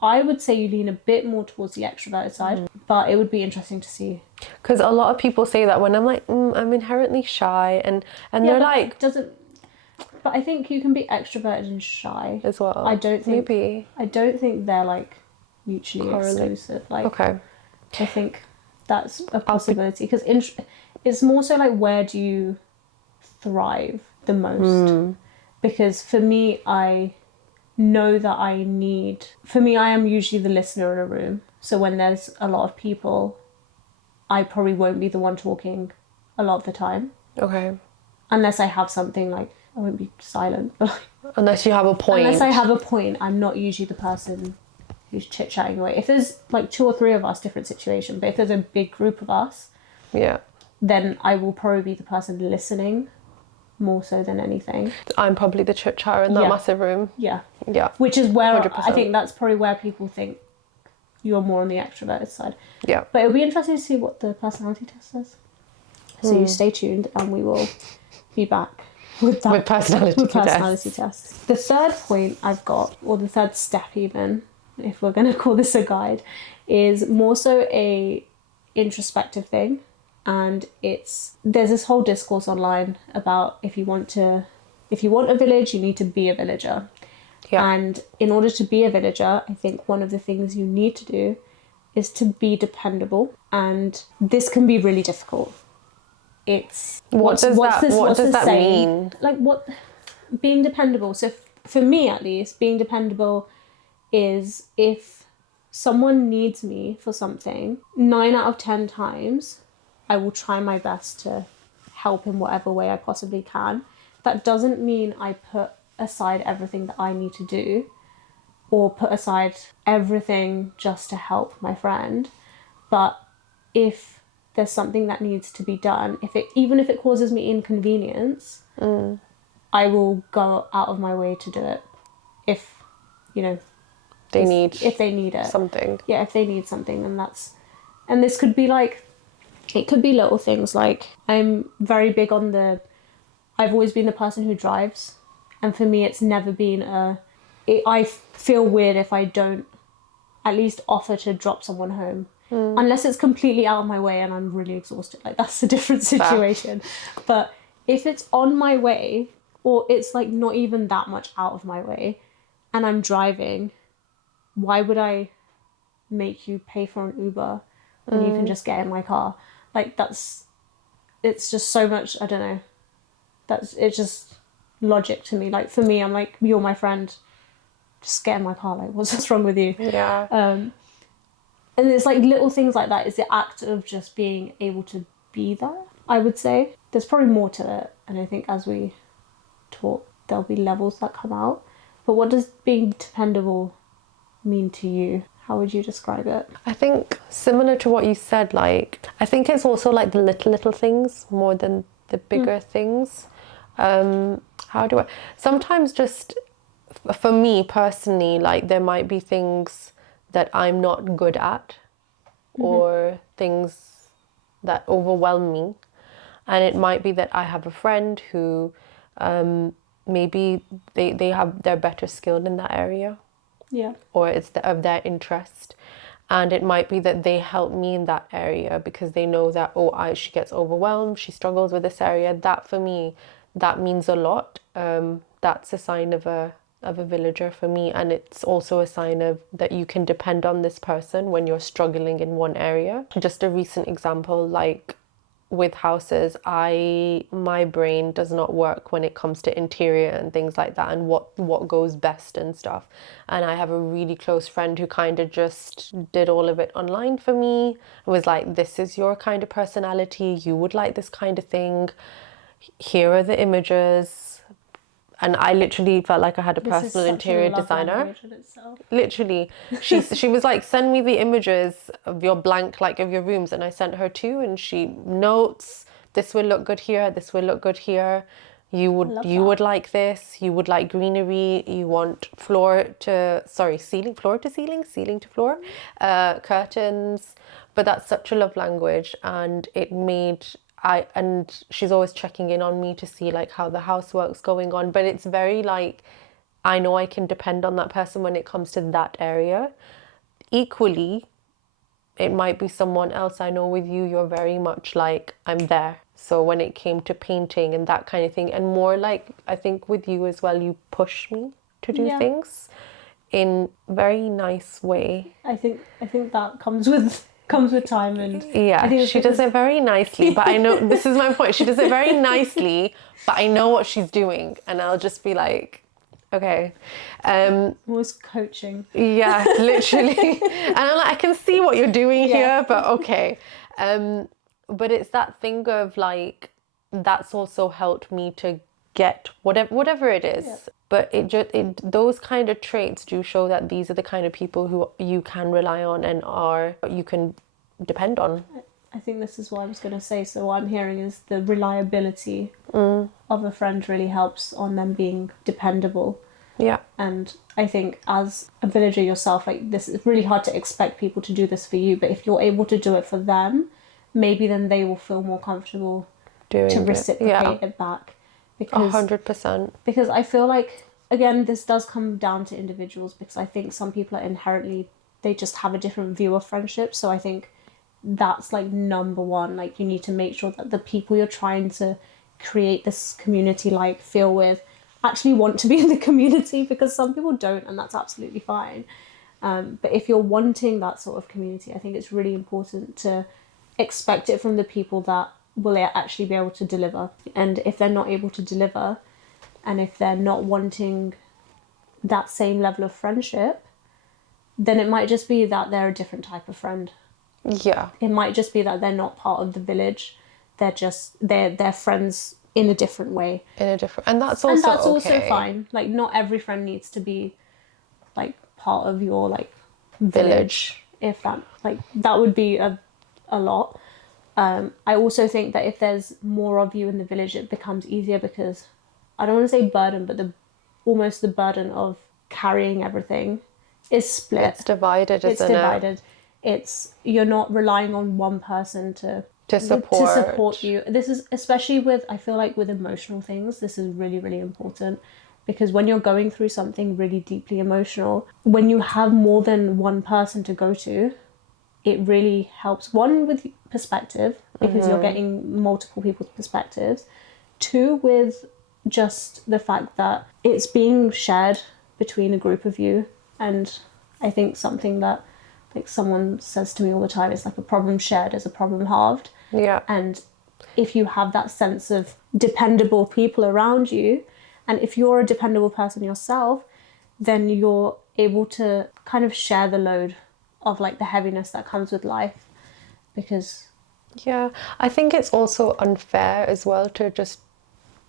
I would say you lean a bit more towards the extroverted side, but it would be interesting to see. Because a lot of people say that when I'm like, I'm inherently shy, and they're like, But I think you can be extroverted and shy as well. I don't think they're like mutually correlate. exclusive. Like, okay. I think that's a possibility, because it's more so like, where do you thrive the most? Because for me, I know that I am usually the listener in a room. So when there's a lot of people, I probably won't be the one talking a lot of the time. Okay. Unless I have something, like, I won't be silent. But unless you have a point. Unless I have a point, I'm not usually the person who's chit-chatting away. If there's like 2 or 3 of us, different situation. But if there's a big group of us, then I will probably be the person listening more so than anything. I'm probably the chit-chatter in that massive room. Yeah. Yeah. Which is where 100%. I think that's probably where people think you're more on the extroverted side. Yeah. But it'll be interesting to see what the personality test says. So you stay tuned, and we will be back with personality tests. The third point I've got, or the third step even, if we're going to call this a guide, is more so a introspective thing. And there's this whole discourse online about if you want a village, you need to be a villager. Yeah. And in order to be a villager, I think one of the things you need to do is to be dependable, and this can be really difficult. It's What does that mean? Like, what being dependable. So for me, at least, being dependable is if someone needs me for something, 9 out of 10 times, I will try my best to help in whatever way I possibly can. That doesn't mean I put aside everything that I need to do or put aside everything just to help my friend. But if there's something that needs to be done, even if it causes me inconvenience, I will go out of my way to do it. If They if they need it, something. Yeah, if they need something, then and this could be like, it could be little things. Like, I'm very big on I've always been the person who drives, and for me it's never been I feel weird if I don't at least offer to drop someone home. Unless it's completely out of my way and I'm really exhausted. Like, that's a different situation. But if it's on my way, or it's like not even that much out of my way, and I'm driving, why would I make you pay for an Uber when you can just get in my car? Like, it's just so much, I don't know. It's just logic to me. Like, for me, I'm like, you're my friend, just get in my car. Like, what's wrong with you? Yeah. And it's like little things like that. It's the act of just being able to be there, I would say. There's probably more to it. And I think as we talk, there'll be levels that come out. But what does being dependable mean to you? How would you describe it? I think similar to what you said, like, I think it's also like the little things more than the bigger things. Sometimes just, for me personally, like, there might be things that I'm not good at, or things that overwhelm me. And it might be that I have a friend who maybe they're better skilled in that area. Yeah. Or it's of their interest. And it might be that they help me in that area because they know that, she gets overwhelmed, she struggles with this area. That, for me, that means a lot. That's a sign of a villager for me. And it's also a sign of that you can depend on this person when you're struggling in one area. Just a recent example, like, with houses, my brain does not work when it comes to interior and things like that, and what goes best and stuff. And I have a really close friend who kind of just did all of it online for me. It was like, this is your kind of personality, you would like this kind of thing, here are the images. And I literally felt like I had a personal interior designer. Literally, she was like, send me the images of your blank, like, of your rooms, and I sent her 2, and she notes, this will look good here, this will look good here. You would like this. You would like greenery. You want floor to ceiling, ceiling to floor, curtains. But that's such a love language, and it made. And she's always checking in on me to see, like, how the housework's going on. But it's very, like, I know I can depend on that person when it comes to that area. Equally, it might be someone else I know with you, you're very much like, I'm there. So when it came to painting and that kind of thing, and more like, I think with you as well, you push me to do things in a very nice way. I think that comes with time, and she does it very nicely, but I know this is my point, she does it very nicely, but I know what she's doing, and I'll just be like, okay. Almost coaching. Yeah, literally. And I'm like, I can see what you're doing here, but okay. But it's that thing of, like, that's also helped me to get whatever it is. But those kind of traits do show that these are the kind of people who you can rely on and you can depend on. I think this is what I was going to say. So what I'm hearing is the reliability of a friend really helps on them being dependable. Yeah. And I think as a villager yourself, like, this is really hard to expect people to do this for you. But if you're able to do it for them, maybe then they will feel more comfortable to reciprocate it back. Because 100%. Because I feel like, again, this does come down to individuals, because I think some people are inherently, they just have a different view of friendship. So I think that's, like, number one. Like, you need to make sure that the people you're trying to create this community, like, feel with, actually want to be in the community, because some people don't, and that's absolutely fine. But if you're wanting that sort of community, I think it's really important to expect it from the people that will actually be able to deliver. And if they're not able to deliver, and if they're not wanting that same level of friendship, then it might just be that they're a different type of friend. Yeah. It might just be that they're not part of the village. They're friends in a different way. And that's also also fine. Like, not every friend needs to be like part of your like village. If that, like, that would be a lot. I also think that if there's more of you in the village, it becomes easier, because I don't want to say burden, but almost the burden of carrying everything is split. It's divided, isn't it? It's, you're not relying on one person to support you. This is, especially with, I feel like with emotional things, this is really, really important, because when you're going through something really deeply emotional, when you have more than one person to go to, it really helps. One, with perspective, because you're getting multiple people's perspectives. Two, with just the fact that it's being shared between a group of you. And I think something that, like, someone says to me all the time is, like, a problem shared is a problem halved. Yeah. And if you have that sense of dependable people around you, and if you're a dependable person yourself, then you're able to kind of share the load of, like, the heaviness that comes with life. Because yeah, I think it's also unfair as well to just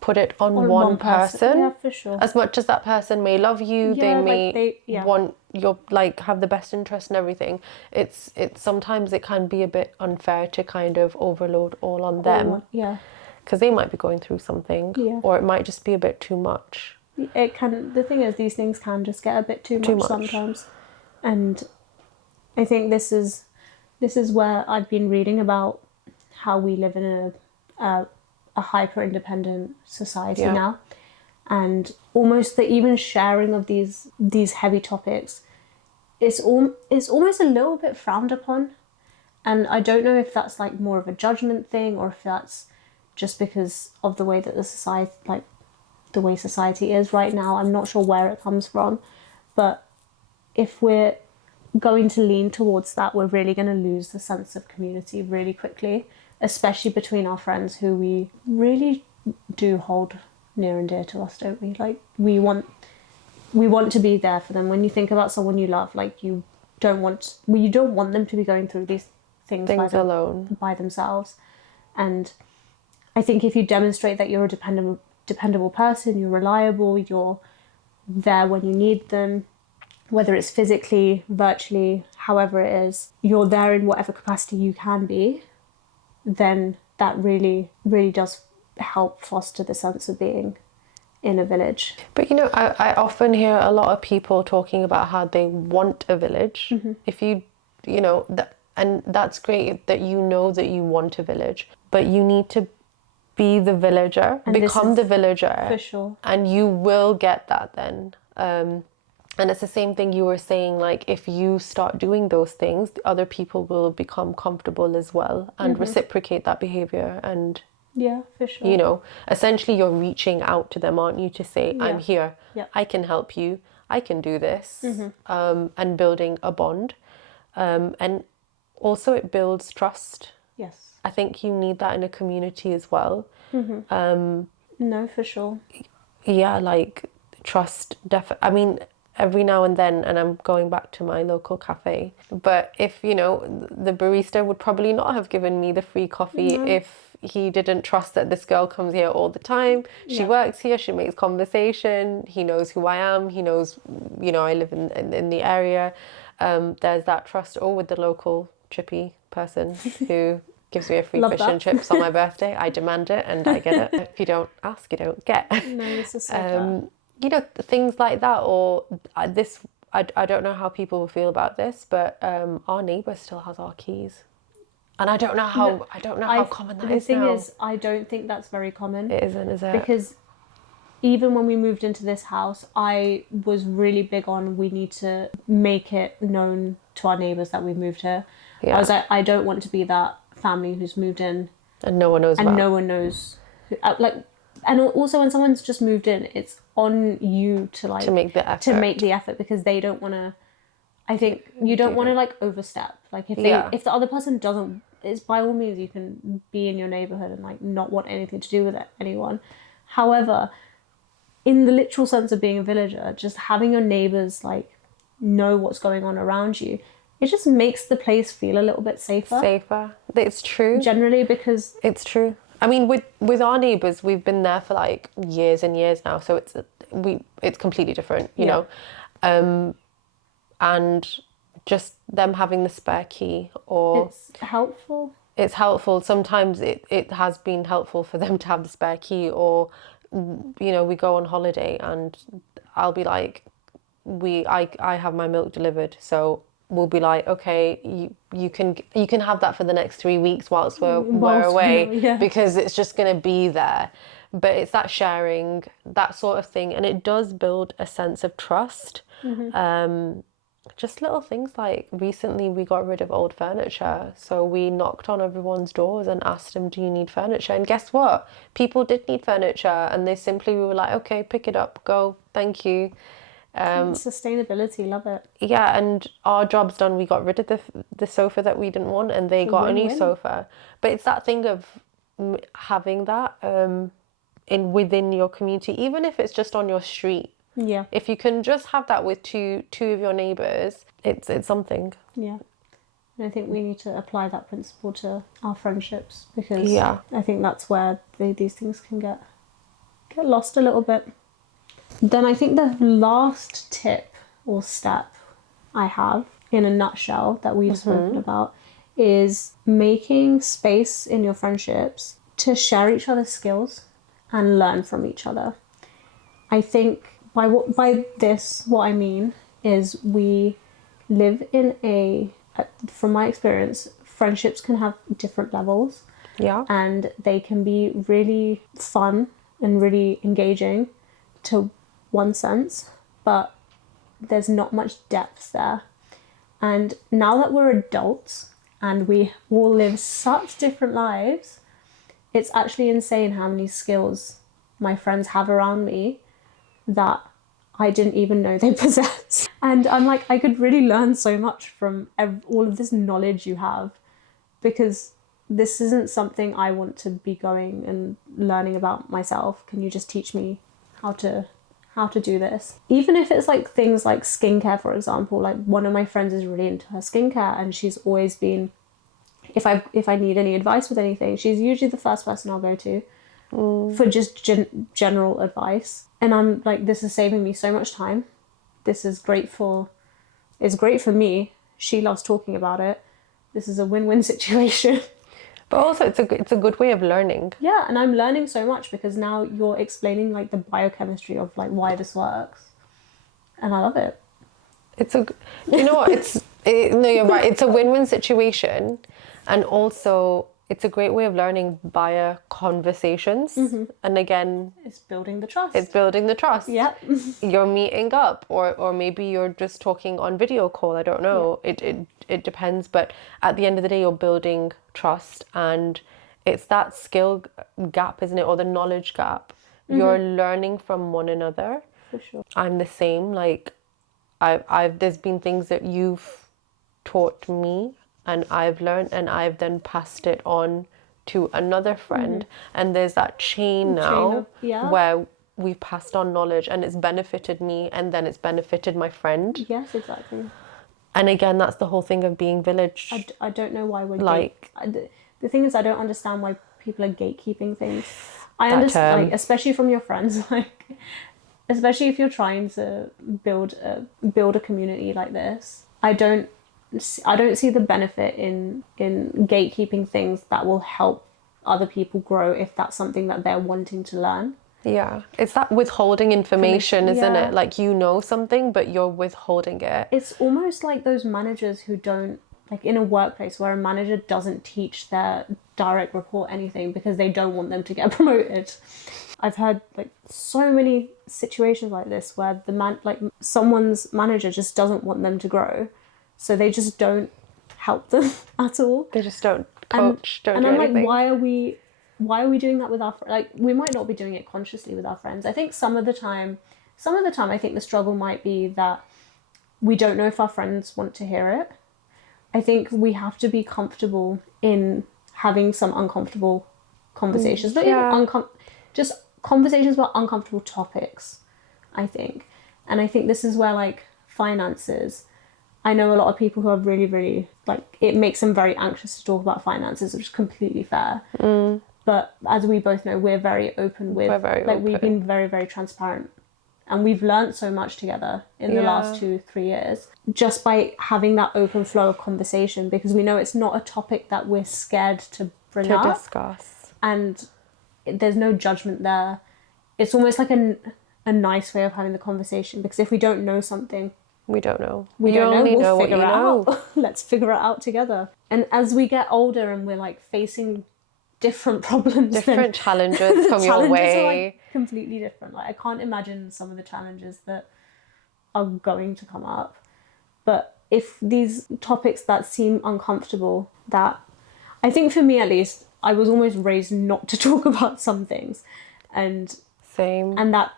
put it on one person. Yeah, for sure. As much as that person may love you, they may want your, like, have the best interest and everything. It's sometimes it can be a bit unfair to kind of overload all on them. Yeah. Because they might be going through something. Yeah. Or it might just be a bit too much. It can. The thing is, these things can just get a bit too much sometimes. And I think this is where I've been reading about how we live in a hyper-independent society now, and almost the even sharing of these heavy topics is almost a little bit frowned upon. And I don't know if that's, like, more of a judgment thing, or if that's just because of the way that the way society is right now. I'm not sure where it comes from, but if we're going to lean towards that, we're really going to lose the sense of community really quickly, especially between our friends who we really do hold near and dear to us, don't we? Like, we want to be there for them. When you think about someone you love, like, you don't want them to be going through these things alone by themselves. And I think if you demonstrate that you're a dependable person, you're reliable, you're there when you need them, whether it's physically, virtually, however it is, you're there in whatever capacity you can be, then that really, really does help foster the sense of being in a village. But, you know, I often hear a lot of people talking about how they want a village. If you know, and that's great that you know that you want a village, but you need to be the villager, become the villager. For sure. And you will get that then. And it's the same thing you were saying, like, if you start doing those things, other people will become comfortable as well and reciprocate that behavior. And yeah, for sure. You know, essentially you're reaching out to them, aren't you, to say, I'm here, I can help you, I can do this, and building a bond. And also it builds trust. Yes. I think you need that in a community as well. No, for sure. Yeah, like, trust, I mean, every now and then, and I'm going back to my local cafe, but if, you know, the barista would probably not have given me the free coffee if he didn't trust that this girl comes here all the time. She works here, she makes conversation, he knows who I am, he knows, you know, I live in the area. There's that trust. Or with the local chippy person who gives me a free fish and chips on my birthday. I demand it and I get it. If you don't ask, you don't get. No, this is so you know, things like that. Or this, I don't know how people will feel about this, but our neighbour still has our keys. And I don't know how common that is now. The thing is, I don't think that's very common. It isn't, is it? Because even when we moved into this house, I was really big on, we need to make it known to our neighbours that we've moved here. Yeah. I was like, I don't want to be that family who's moved in and no one knows and no one knows who, like. And also, when someone's just moved in, it's on you to, like, to make the effort, because they don't want to. I think you don't want to like overstep. Like if the other person doesn't, it's by all means you can be in your neighborhood and like not want anything to do with anyone. However, in the literal sense of being a villager, just having your neighbors like know what's going on around you, it just makes the place feel a little bit safer. Safer. It's true. Generally, because it's true. I mean, with our neighbors, we've been there for like years and years now, so it's completely different, you know. And just them having the spare key, or it's helpful. It's helpful. Sometimes it has been helpful for them to have the spare key, or you know, we go on holiday and I'll be like, I have my milk delivered, so we'll be like, okay, you can have that for the next 3 weeks whilst we're away, because it's just gonna be there. But it's that sharing, that sort of thing, and it does build a sense of trust. Just little things like recently we got rid of old furniture, so we knocked on everyone's doors and asked them, do you need furniture? And guess what, people did need furniture, and they simply were like, okay, pick it up, go, thank you. Sustainability, love it. Yeah, and our job's done. We got rid of the sofa that we didn't want, and they got a new sofa. But it's that thing of having that within your community, even if it's just on your street. Yeah. If you can just have that with two of your neighbours, it's something. Yeah. And I think we need to apply that principle to our friendships, because I think that's where these things can get lost a little bit. Then I think the last tip or step I have, in a nutshell, that we've spoken about, is making space in your friendships to share each other's skills and learn from each other. I think by this, what I mean is we live in from my experience, friendships can have different levels. Yeah. And they can be really fun and really engaging to one sense, but there's not much depth there. And now that we're adults and we all live such different lives, it's actually insane how many skills my friends have around me that I didn't even know they possess. And I'm like, I could really learn so much from all of this knowledge you have, because this isn't something I want to be going and learning about myself. Can you just teach me how to do this? Even if it's like things like skincare, for example. Like, one of my friends is really into her skincare, and she's always been, if I need any advice with anything, she's usually the first person I'll go to for just general advice. And I'm like, this is saving me so much time. This is it's great for me. She loves talking about it. This is a win-win situation. But also it's a good way of learning. Yeah, and I'm learning so much because now you're explaining like the biochemistry of like why this works, and I love it. You know what? No, you're right. It's a win-win situation, and also it's a great way of learning via conversations. And again, it's building the trust. Yeah, you're meeting up, or maybe you're just talking on video call. I don't know. Yeah. It depends, but at the end of the day, you're building trust, and it's that skill gap, isn't it, or the knowledge gap? You're learning from one another. For sure. I'm the same. Like, there's been things that you've taught me, and I've learned, and I've then passed it on to another friend, and there's that chain now where we've passed on knowledge, and it's benefited me, and then it's benefited my friend. Yes, exactly. And again, that's the whole thing of being village. I don't know why we're like. The thing is, I don't understand why people are gatekeeping things. I understand, like, especially from your friends, like, especially if you're trying to build a community like this. I don't see the benefit in gatekeeping things that will help other people grow if that's something that they're wanting to learn. Yeah, it's that withholding information, isn't it? Like, you know something, but you're withholding it. It's almost like those managers who don't, like in a workplace where a manager doesn't teach their direct report anything because they don't want them to get promoted. I've heard like so many situations like this where someone's manager just doesn't want them to grow, so they just don't help them at all. They just don't coach, don't do anything. And I'm like, why are we doing that with our friends? Like, we might not be doing it consciously with our friends. I think some of the time I think the struggle might be that we don't know if our friends want to hear it. I think we have to be comfortable in having some uncomfortable conversations. Not even just conversations about uncomfortable topics, I think. And I think this is where, like, finances, I know a lot of people who are really, really, like, it makes them very anxious to talk about finances, which is completely fair. But as we both know, we're very open with, we've been very, very transparent. And we've learned so much together in the last 2-3 years just by having that open flow of conversation, because we know it's not a topic that we're scared to bring up. Discuss. And there's no judgment there. It's almost like a nice way of having the conversation, because if we don't know something, we don't know. We'll figure it out. Let's figure it out together. And as we get older and we're, like, facing different problems, different challenges come your way, are, like, completely different. Like, I can't imagine some of the challenges that are going to come up. But if these topics that seem uncomfortable, that I think for me at least, I was almost raised not to talk about some things, and that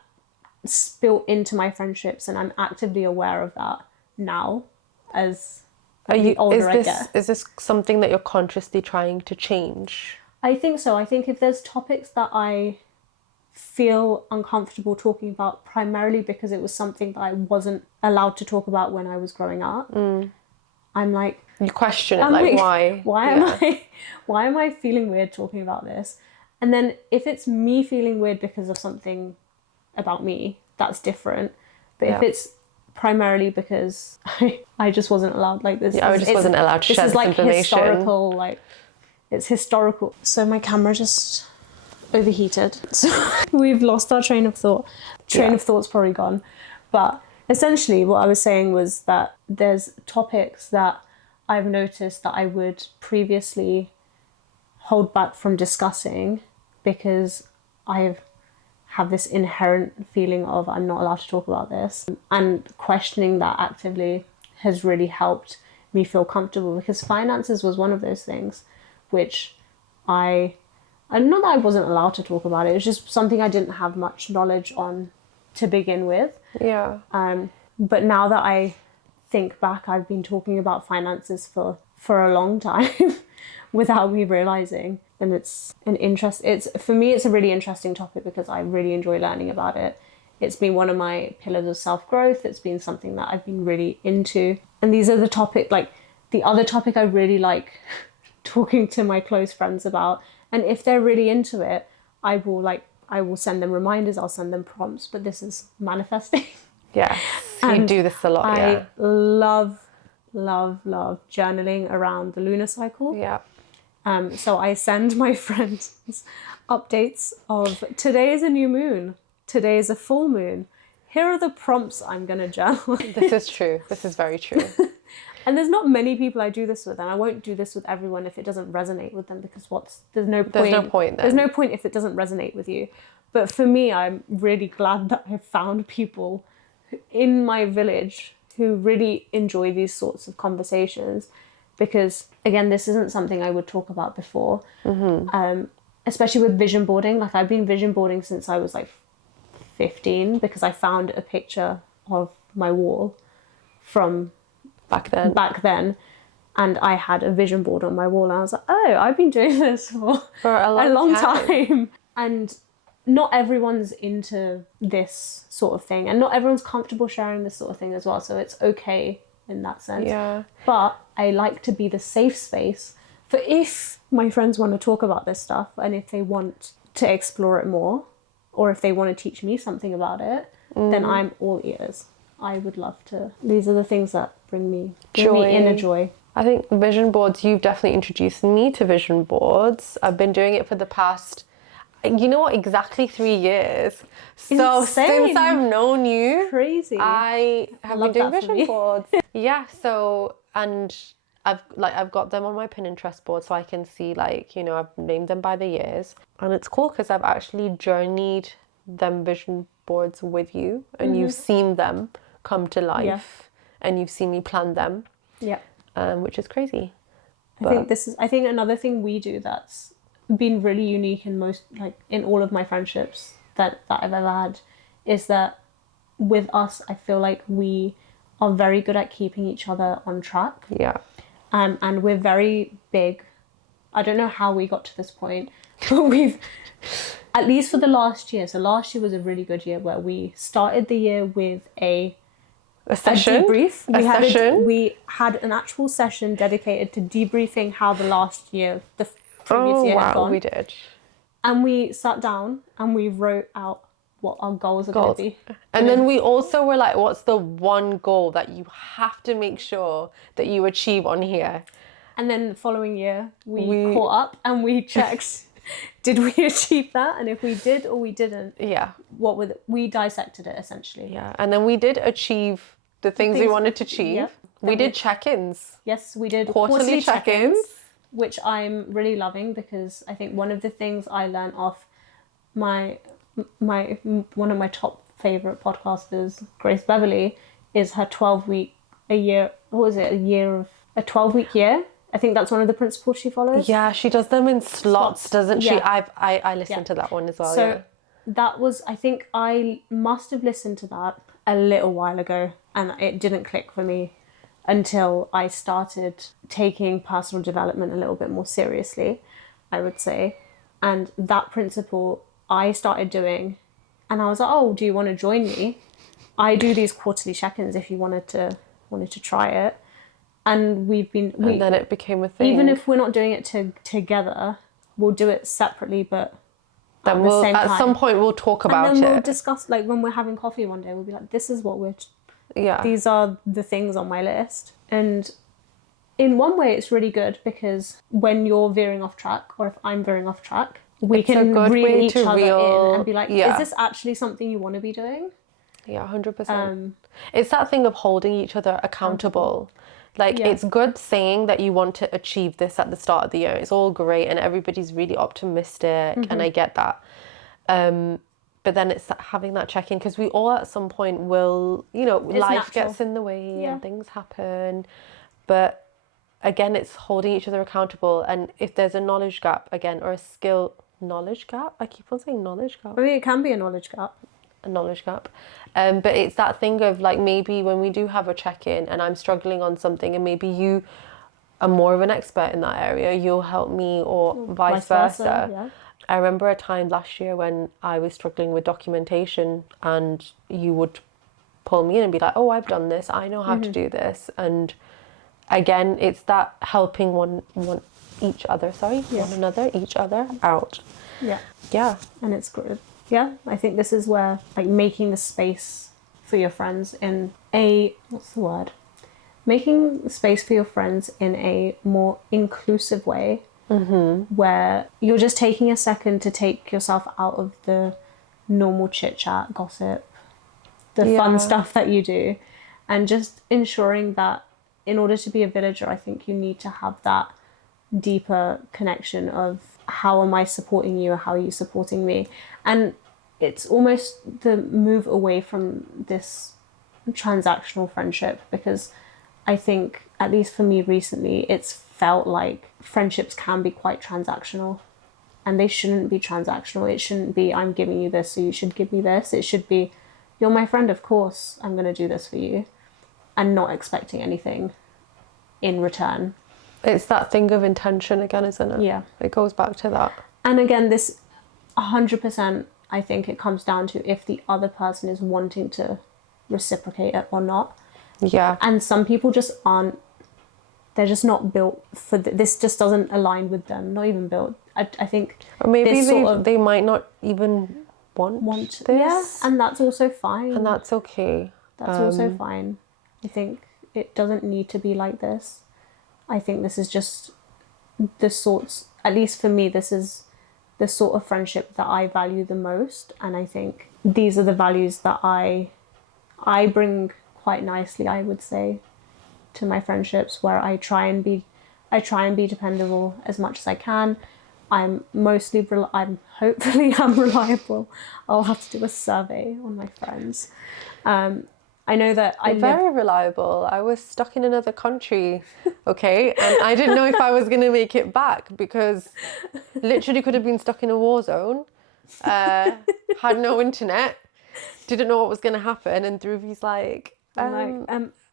spilt into my friendships, and I'm actively aware of that now as the older I get. Is this something that you're consciously trying to change? I think so. I think if there's topics that I feel uncomfortable talking about, primarily because it was something that I wasn't allowed to talk about when I was growing up, I'm like... You question it, like, why? Why am I feeling weird talking about this? And then if it's me feeling weird because of something about me, that's different. But if it's primarily because I just wasn't allowed, like, this. I just wasn't allowed to share this information. This is, like, historical, like... It's historical. So my camera just overheated. So we've lost our train of thought. Train of thought's probably gone. But essentially what I was saying was that there's topics that I've noticed that I would previously hold back from discussing because I have this inherent feeling of I'm not allowed to talk about this. And questioning that actively has really helped me feel comfortable, because finances was one of those things which not that I wasn't allowed to talk about it, it's just something I didn't have much knowledge on to begin with. Yeah. But now that I think back, I've been talking about finances for a long time without me realizing. And for me, it's a really interesting topic because I really enjoy learning about it. It's been one of my pillars of self-growth. It's been something that I've been really into. And these are the other topic I really like talking to my close friends about. And if they're really into it, I will send them reminders, I'll send them prompts, but this is manifesting. Yeah, you do this a lot. I love journaling around the lunar cycle. Yeah. So I send my friends updates of today is a new moon, today is a full moon, here are the prompts I'm going to journal. This is true. This is very true. And there's not many people I do this with, and I won't do this with everyone if it doesn't resonate with them, because there's no point then. There's no point if it doesn't resonate with you. But for me, I'm really glad that I've found people in my village who really enjoy these sorts of conversations, because again, this isn't something I would talk about before. Especially with vision boarding. Like, I've been vision boarding since I was like 15, because I found a picture of my wall from back then, and I had a vision board on my wall, and I was like, oh, I've been doing this for a long time. And not everyone's into this sort of thing, and not everyone's comfortable sharing this sort of thing as well, so it's okay in that sense. Yeah. But I like to be the safe space for if my friends want to talk about this stuff, and if they want to explore it more, or if they want to teach me something about it, then I'm all ears. I would love to. These are the things that bring me inner joy. I think vision boards, you've definitely introduced me to vision boards. I've been doing it for the past, exactly 3 years. So Insane. Since I've known you, crazy, I have been doing vision boards. Yeah, so, and I've got them on my Pinterest board, so I can see, I've named them by the years. And it's cool because I've actually journeyed them vision boards with you, and you've seen them come to life, and you've seen me plan them, which is crazy. I think another thing we do that's been really unique in in all of my friendships that I've ever had is that with us, I feel like we are very good at keeping each other on track. Yeah. And we're very big. I don't know how we got to this point, but we've, at least for the last year. So last year was a really good year where we started the year with a session. debrief. Session. We had an actual session dedicated to debriefing how the last year, the previous year had gone. We did. And we sat down and we wrote out what our goals are going to be. And then we also were like, what's the one goal that you have to make sure that you achieve on here? And then the following year, we caught up and we checked, did we achieve that? And if we did or we didn't, we dissected it essentially. Yeah, and then we did achieve the things we wanted to achieve. Yeah. We did check-ins. Yes, we did quarterly check-ins. Which I'm really loving, because I think one of the things I learned off one of my top favorite podcasters, Grace Beverly, is her 12-week a 12-week year. I think that's one of the principles she follows. Yeah, she does them in slots, doesn't she? I listened to that one as well. So that was, I think I must have listened to that a little while ago, and it didn't click for me until I started taking personal development a little bit more seriously, I would say. And that principle I started doing, and I was like, oh, do you want to join me? I do these quarterly check-ins if you wanted to try it. And and then it became a thing. Even if we're not doing it together, we'll do it separately, but then at some point we'll talk about it. And then we'll discuss, like when we're having coffee one day, we'll be like, this is what these are the things on my list. And in one way it's really good, because when you're veering off track, or if I'm veering off track, we can reel each other in and be like, is this actually something you want to be doing? Yeah, 100%. It's that thing of holding each other accountable. Like, it's good saying that you want to achieve this at the start of the year. It's all great and everybody's really optimistic, and I get that. But then it's having that check-in, because we all at some point will, life gets in the way and things happen. But again, it's holding each other accountable. And if there's a knowledge gap, again, or a knowledge gap? I keep on saying knowledge gap. I mean, it can be a knowledge gap. A knowledge gap. But it's that thing of, like, maybe when we do have a check-in and I'm struggling on something, and maybe you are more of an expert in that area, you'll help me, or vice versa. Yeah. I remember a time last year when I was struggling with documentation, and you would pull me in and be like, oh, I've done this, I know how to do this. And again, it's that helping one another, each other out. Yeah. And it's good. Yeah, I think this is where, like, making the space for your friends in making space for your friends in a more inclusive way, where you're just taking a second to take yourself out of the normal chit chat, gossip, the fun stuff that you do, and just ensuring that in order to be a villager, I think you need to have that deeper connection of, how am I supporting you, or how are you supporting me? And it's almost the move away from this transactional friendship, because I think, at least for me recently, it's felt like friendships can be quite transactional, and they shouldn't be transactional. It shouldn't be, I'm giving you this, so you should give me this. It should be, you're my friend, of course I'm going to do this for you, and not expecting anything in return. It's that thing of intention again, isn't it? Yeah. It goes back to that. And again, this 100%, I think it comes down to if the other person is wanting to reciprocate it or not. Yeah. And some people just aren't, they're just not built for this, just doesn't align with them, not even built. I think. Or maybe they might not even want this. Yeah, and that's also fine. And that's okay. That's also fine. I think it doesn't need to be like this. I think this is just the sorts, at least for me, this is the sort of friendship that I value the most. And I think these are the values that I bring quite nicely, I would say, to my friendships, where I try and be dependable as much as I can. Hopefully I'm reliable. I'll have to do a survey on my friends. I know that I'm very reliable. I was stuck in another country, okay? And I didn't know if I was going to make it back, because literally could have been stuck in a war zone, had no internet, didn't know what was going to happen, and Dhruvi's like,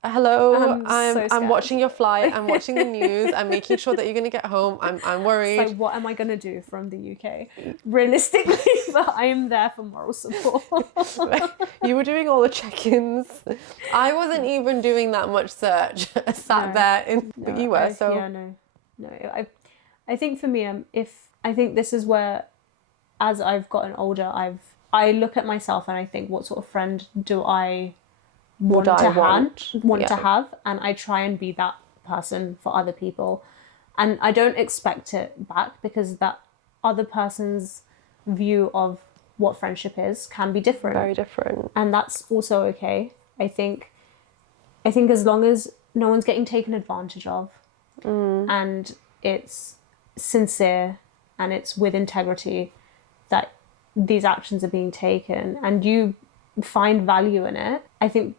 hello, I'm so I'm scared. watching your flight, I'm watching the news, I'm making sure that you're going to get home, I'm worried. It's like, what am I going to do from the UK? Realistically, but I am there for moral support. You were doing all the check-ins. I wasn't even doing that much search. I sat there, but you were, so... Yeah, no. I think for me, I think this is where, as I've gotten older, I look at myself and I think, what sort of friend do I want to have, and I try and be that person for other people, and I don't expect it back, because that other person's view of what friendship is can be different, very different, and that's also okay. I think as long as no one's getting taken advantage of, and it's sincere and it's with integrity, that these actions are being taken and you find value in it, I think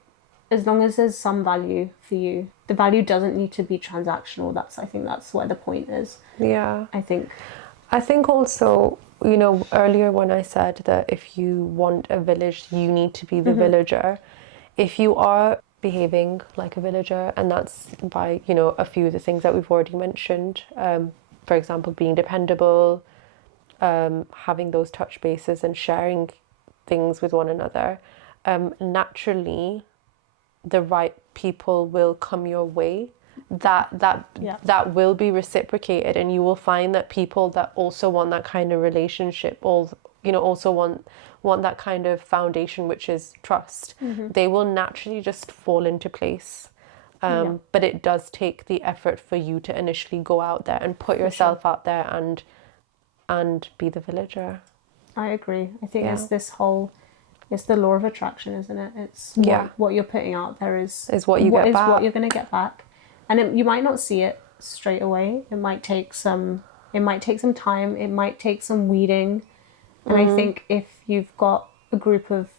as long as there's some value for you, the value doesn't need to be transactional. I think that's where the point is. Yeah. I think also, you know, earlier when I said that if you want a village, you need to be the villager. If you are behaving like a villager, and that's by, you know, a few of the things that we've already mentioned, for example, being dependable, having those touch bases and sharing things with one another, naturally the right people will come your way, that will be reciprocated, and you will find that people that also want that kind of relationship, or you know, also want that kind of foundation, which is trust, they will naturally just fall into place. But it does take the effort for you to initially go out there and put yourself out there and be the villager. I agree. I think it's the law of attraction, isn't it? It's what you're putting out there is what you get back. What you're going to get back, and you might not see it straight away. It might take some time. It might take some weeding, and I think if you've got a group of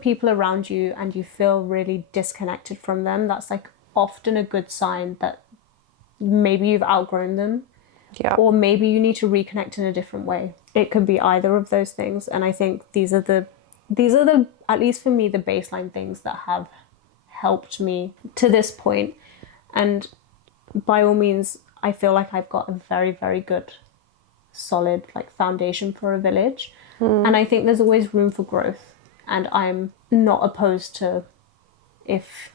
people around you and you feel really disconnected from them, that's like often a good sign that maybe you've outgrown them. Yeah. Or maybe you need to reconnect in a different way. It could be either of those things. And I think these are the, at least for me, the baseline things that have helped me to this point. And by all means, I feel like I've got a very, very good, solid like foundation for a village. And I think there's always room for growth. And I'm not opposed to if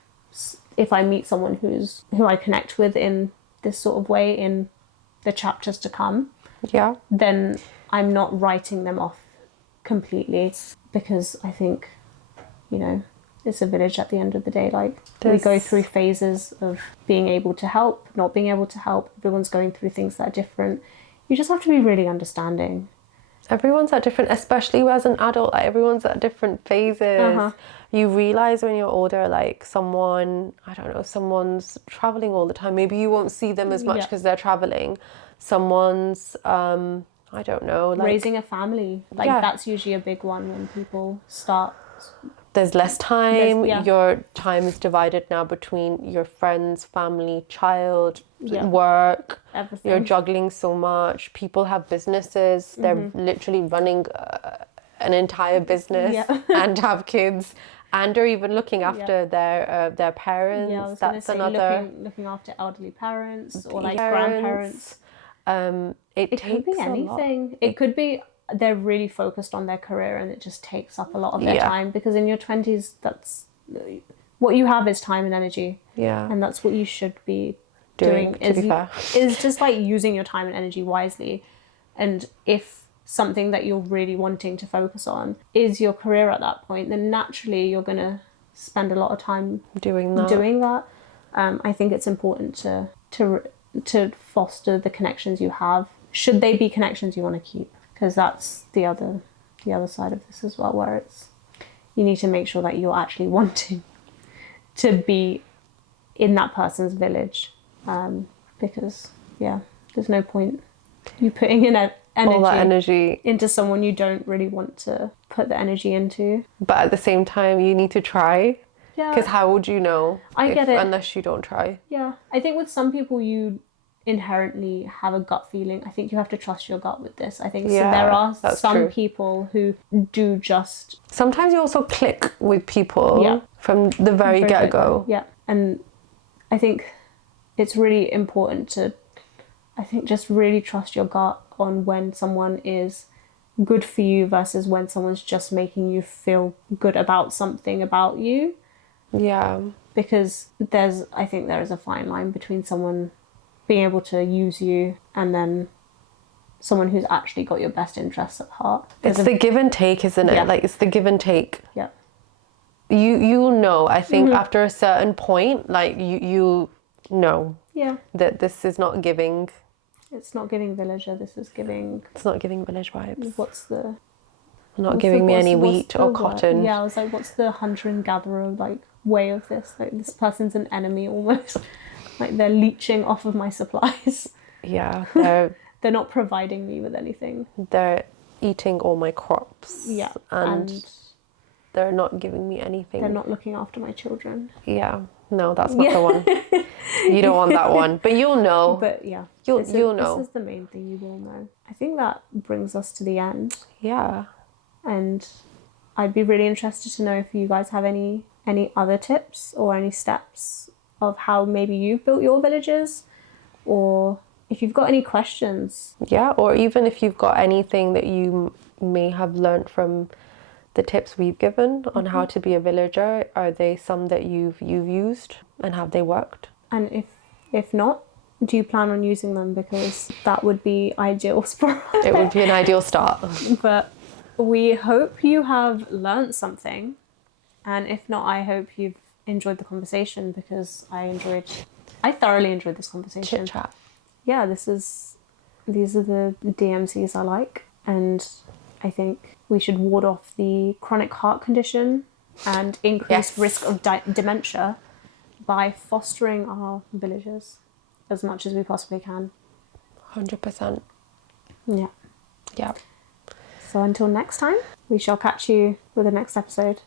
I meet someone who I connect with in this sort of way in the chapters to come, then I'm not writing them off completely, because I think, you know, it's a village at the end of the day. Like, we go through phases of being able to help, not being able to help. Everyone's going through things that are different. You just have to be really understanding. Everyone's at different, especially as an adult, like everyone's at different phases. You realize when you're older, like someone's traveling all the time. Maybe you won't see them as much because they're traveling. Someone's, I don't know, like raising a family. Like that's usually a big one when people start. There's less time. Your time is divided now between your friends, family, child, work. Everything. You're juggling so much. People have businesses. They're literally running an entire business and have kids, and are even looking after their parents. Yeah, I was That's say, another looking after elderly parents or like grandparents. It could be anything. It could be they're really focused on their career and it just takes up a lot of their time, because in your 20s, that's what you have is time and energy. Yeah. And that's what you should be doing is just like using your time and energy wisely. And if something that you're really wanting to focus on is your career at that point, then naturally you're going to spend a lot of time doing that. I think it's important to foster the connections you have, should they be connections you want to keep, because that's the other side of this as well, where it's, you need to make sure that you're actually wanting to be in that person's village, because there's no point you putting in all that energy into someone you don't really want to put the energy into. But at the same time, you need to try. Because how would you know? I get it. Unless you don't try. Yeah. I think with some people inherently have a gut feeling. I think you have to trust your gut with this. I think Yeah, there are that's some true. people who do just Sometimes you also click with people Yeah. from the very get-go. Yeah. And I think it's really important to, I think, just really trust your gut on when someone is good for you versus when someone's just making you feel good about something about you. Yeah. Because I think there is a fine line between someone being able to use you and then someone who's actually got your best interests at heart. It's the give and take, isn't it? Yeah. Like, it's the give and take. Yeah. You'll know, I think, after a certain point, like, you know Yeah. that this is not giving. It's not giving villager, this is giving... It's not giving village vibes. Not what's giving me any what's wheat the or word? cotton. Yeah, I was like, what's the hunter and gatherer like way of this? Like, this person's an enemy almost. Like, they're leeching off of my supplies. Yeah, They're not providing me with anything. they're eating all my crops. Yeah, And they're not giving me anything. they're not looking after my children. Yeah, no, that's not the one. You don't want that one, but you'll know. But yeah, You'll know. This is the main thing, you will know. I think that brings us to the end. Yeah. And I'd be really interested to know if you guys have any other tips or any steps of how maybe you've built your villages, or if you've got any questions. Yeah, or even if you've got anything that you may have learnt from the tips we've given on how to be a villager. Are they some that you've used, and have they worked? And if not, do you plan on using them? Because that would be ideal for us. It would be an ideal start. But we hope you have learnt something, and if not, I hope you've enjoyed the conversation, because I thoroughly enjoyed this conversation. Chit chat. Yeah, these are the DMCs I like, and I think we should ward off the chronic heart condition and increased risk of dementia by fostering our villagers as much as we possibly can. 100%. Yeah. Yeah. So until next time, we shall catch you with the next episode.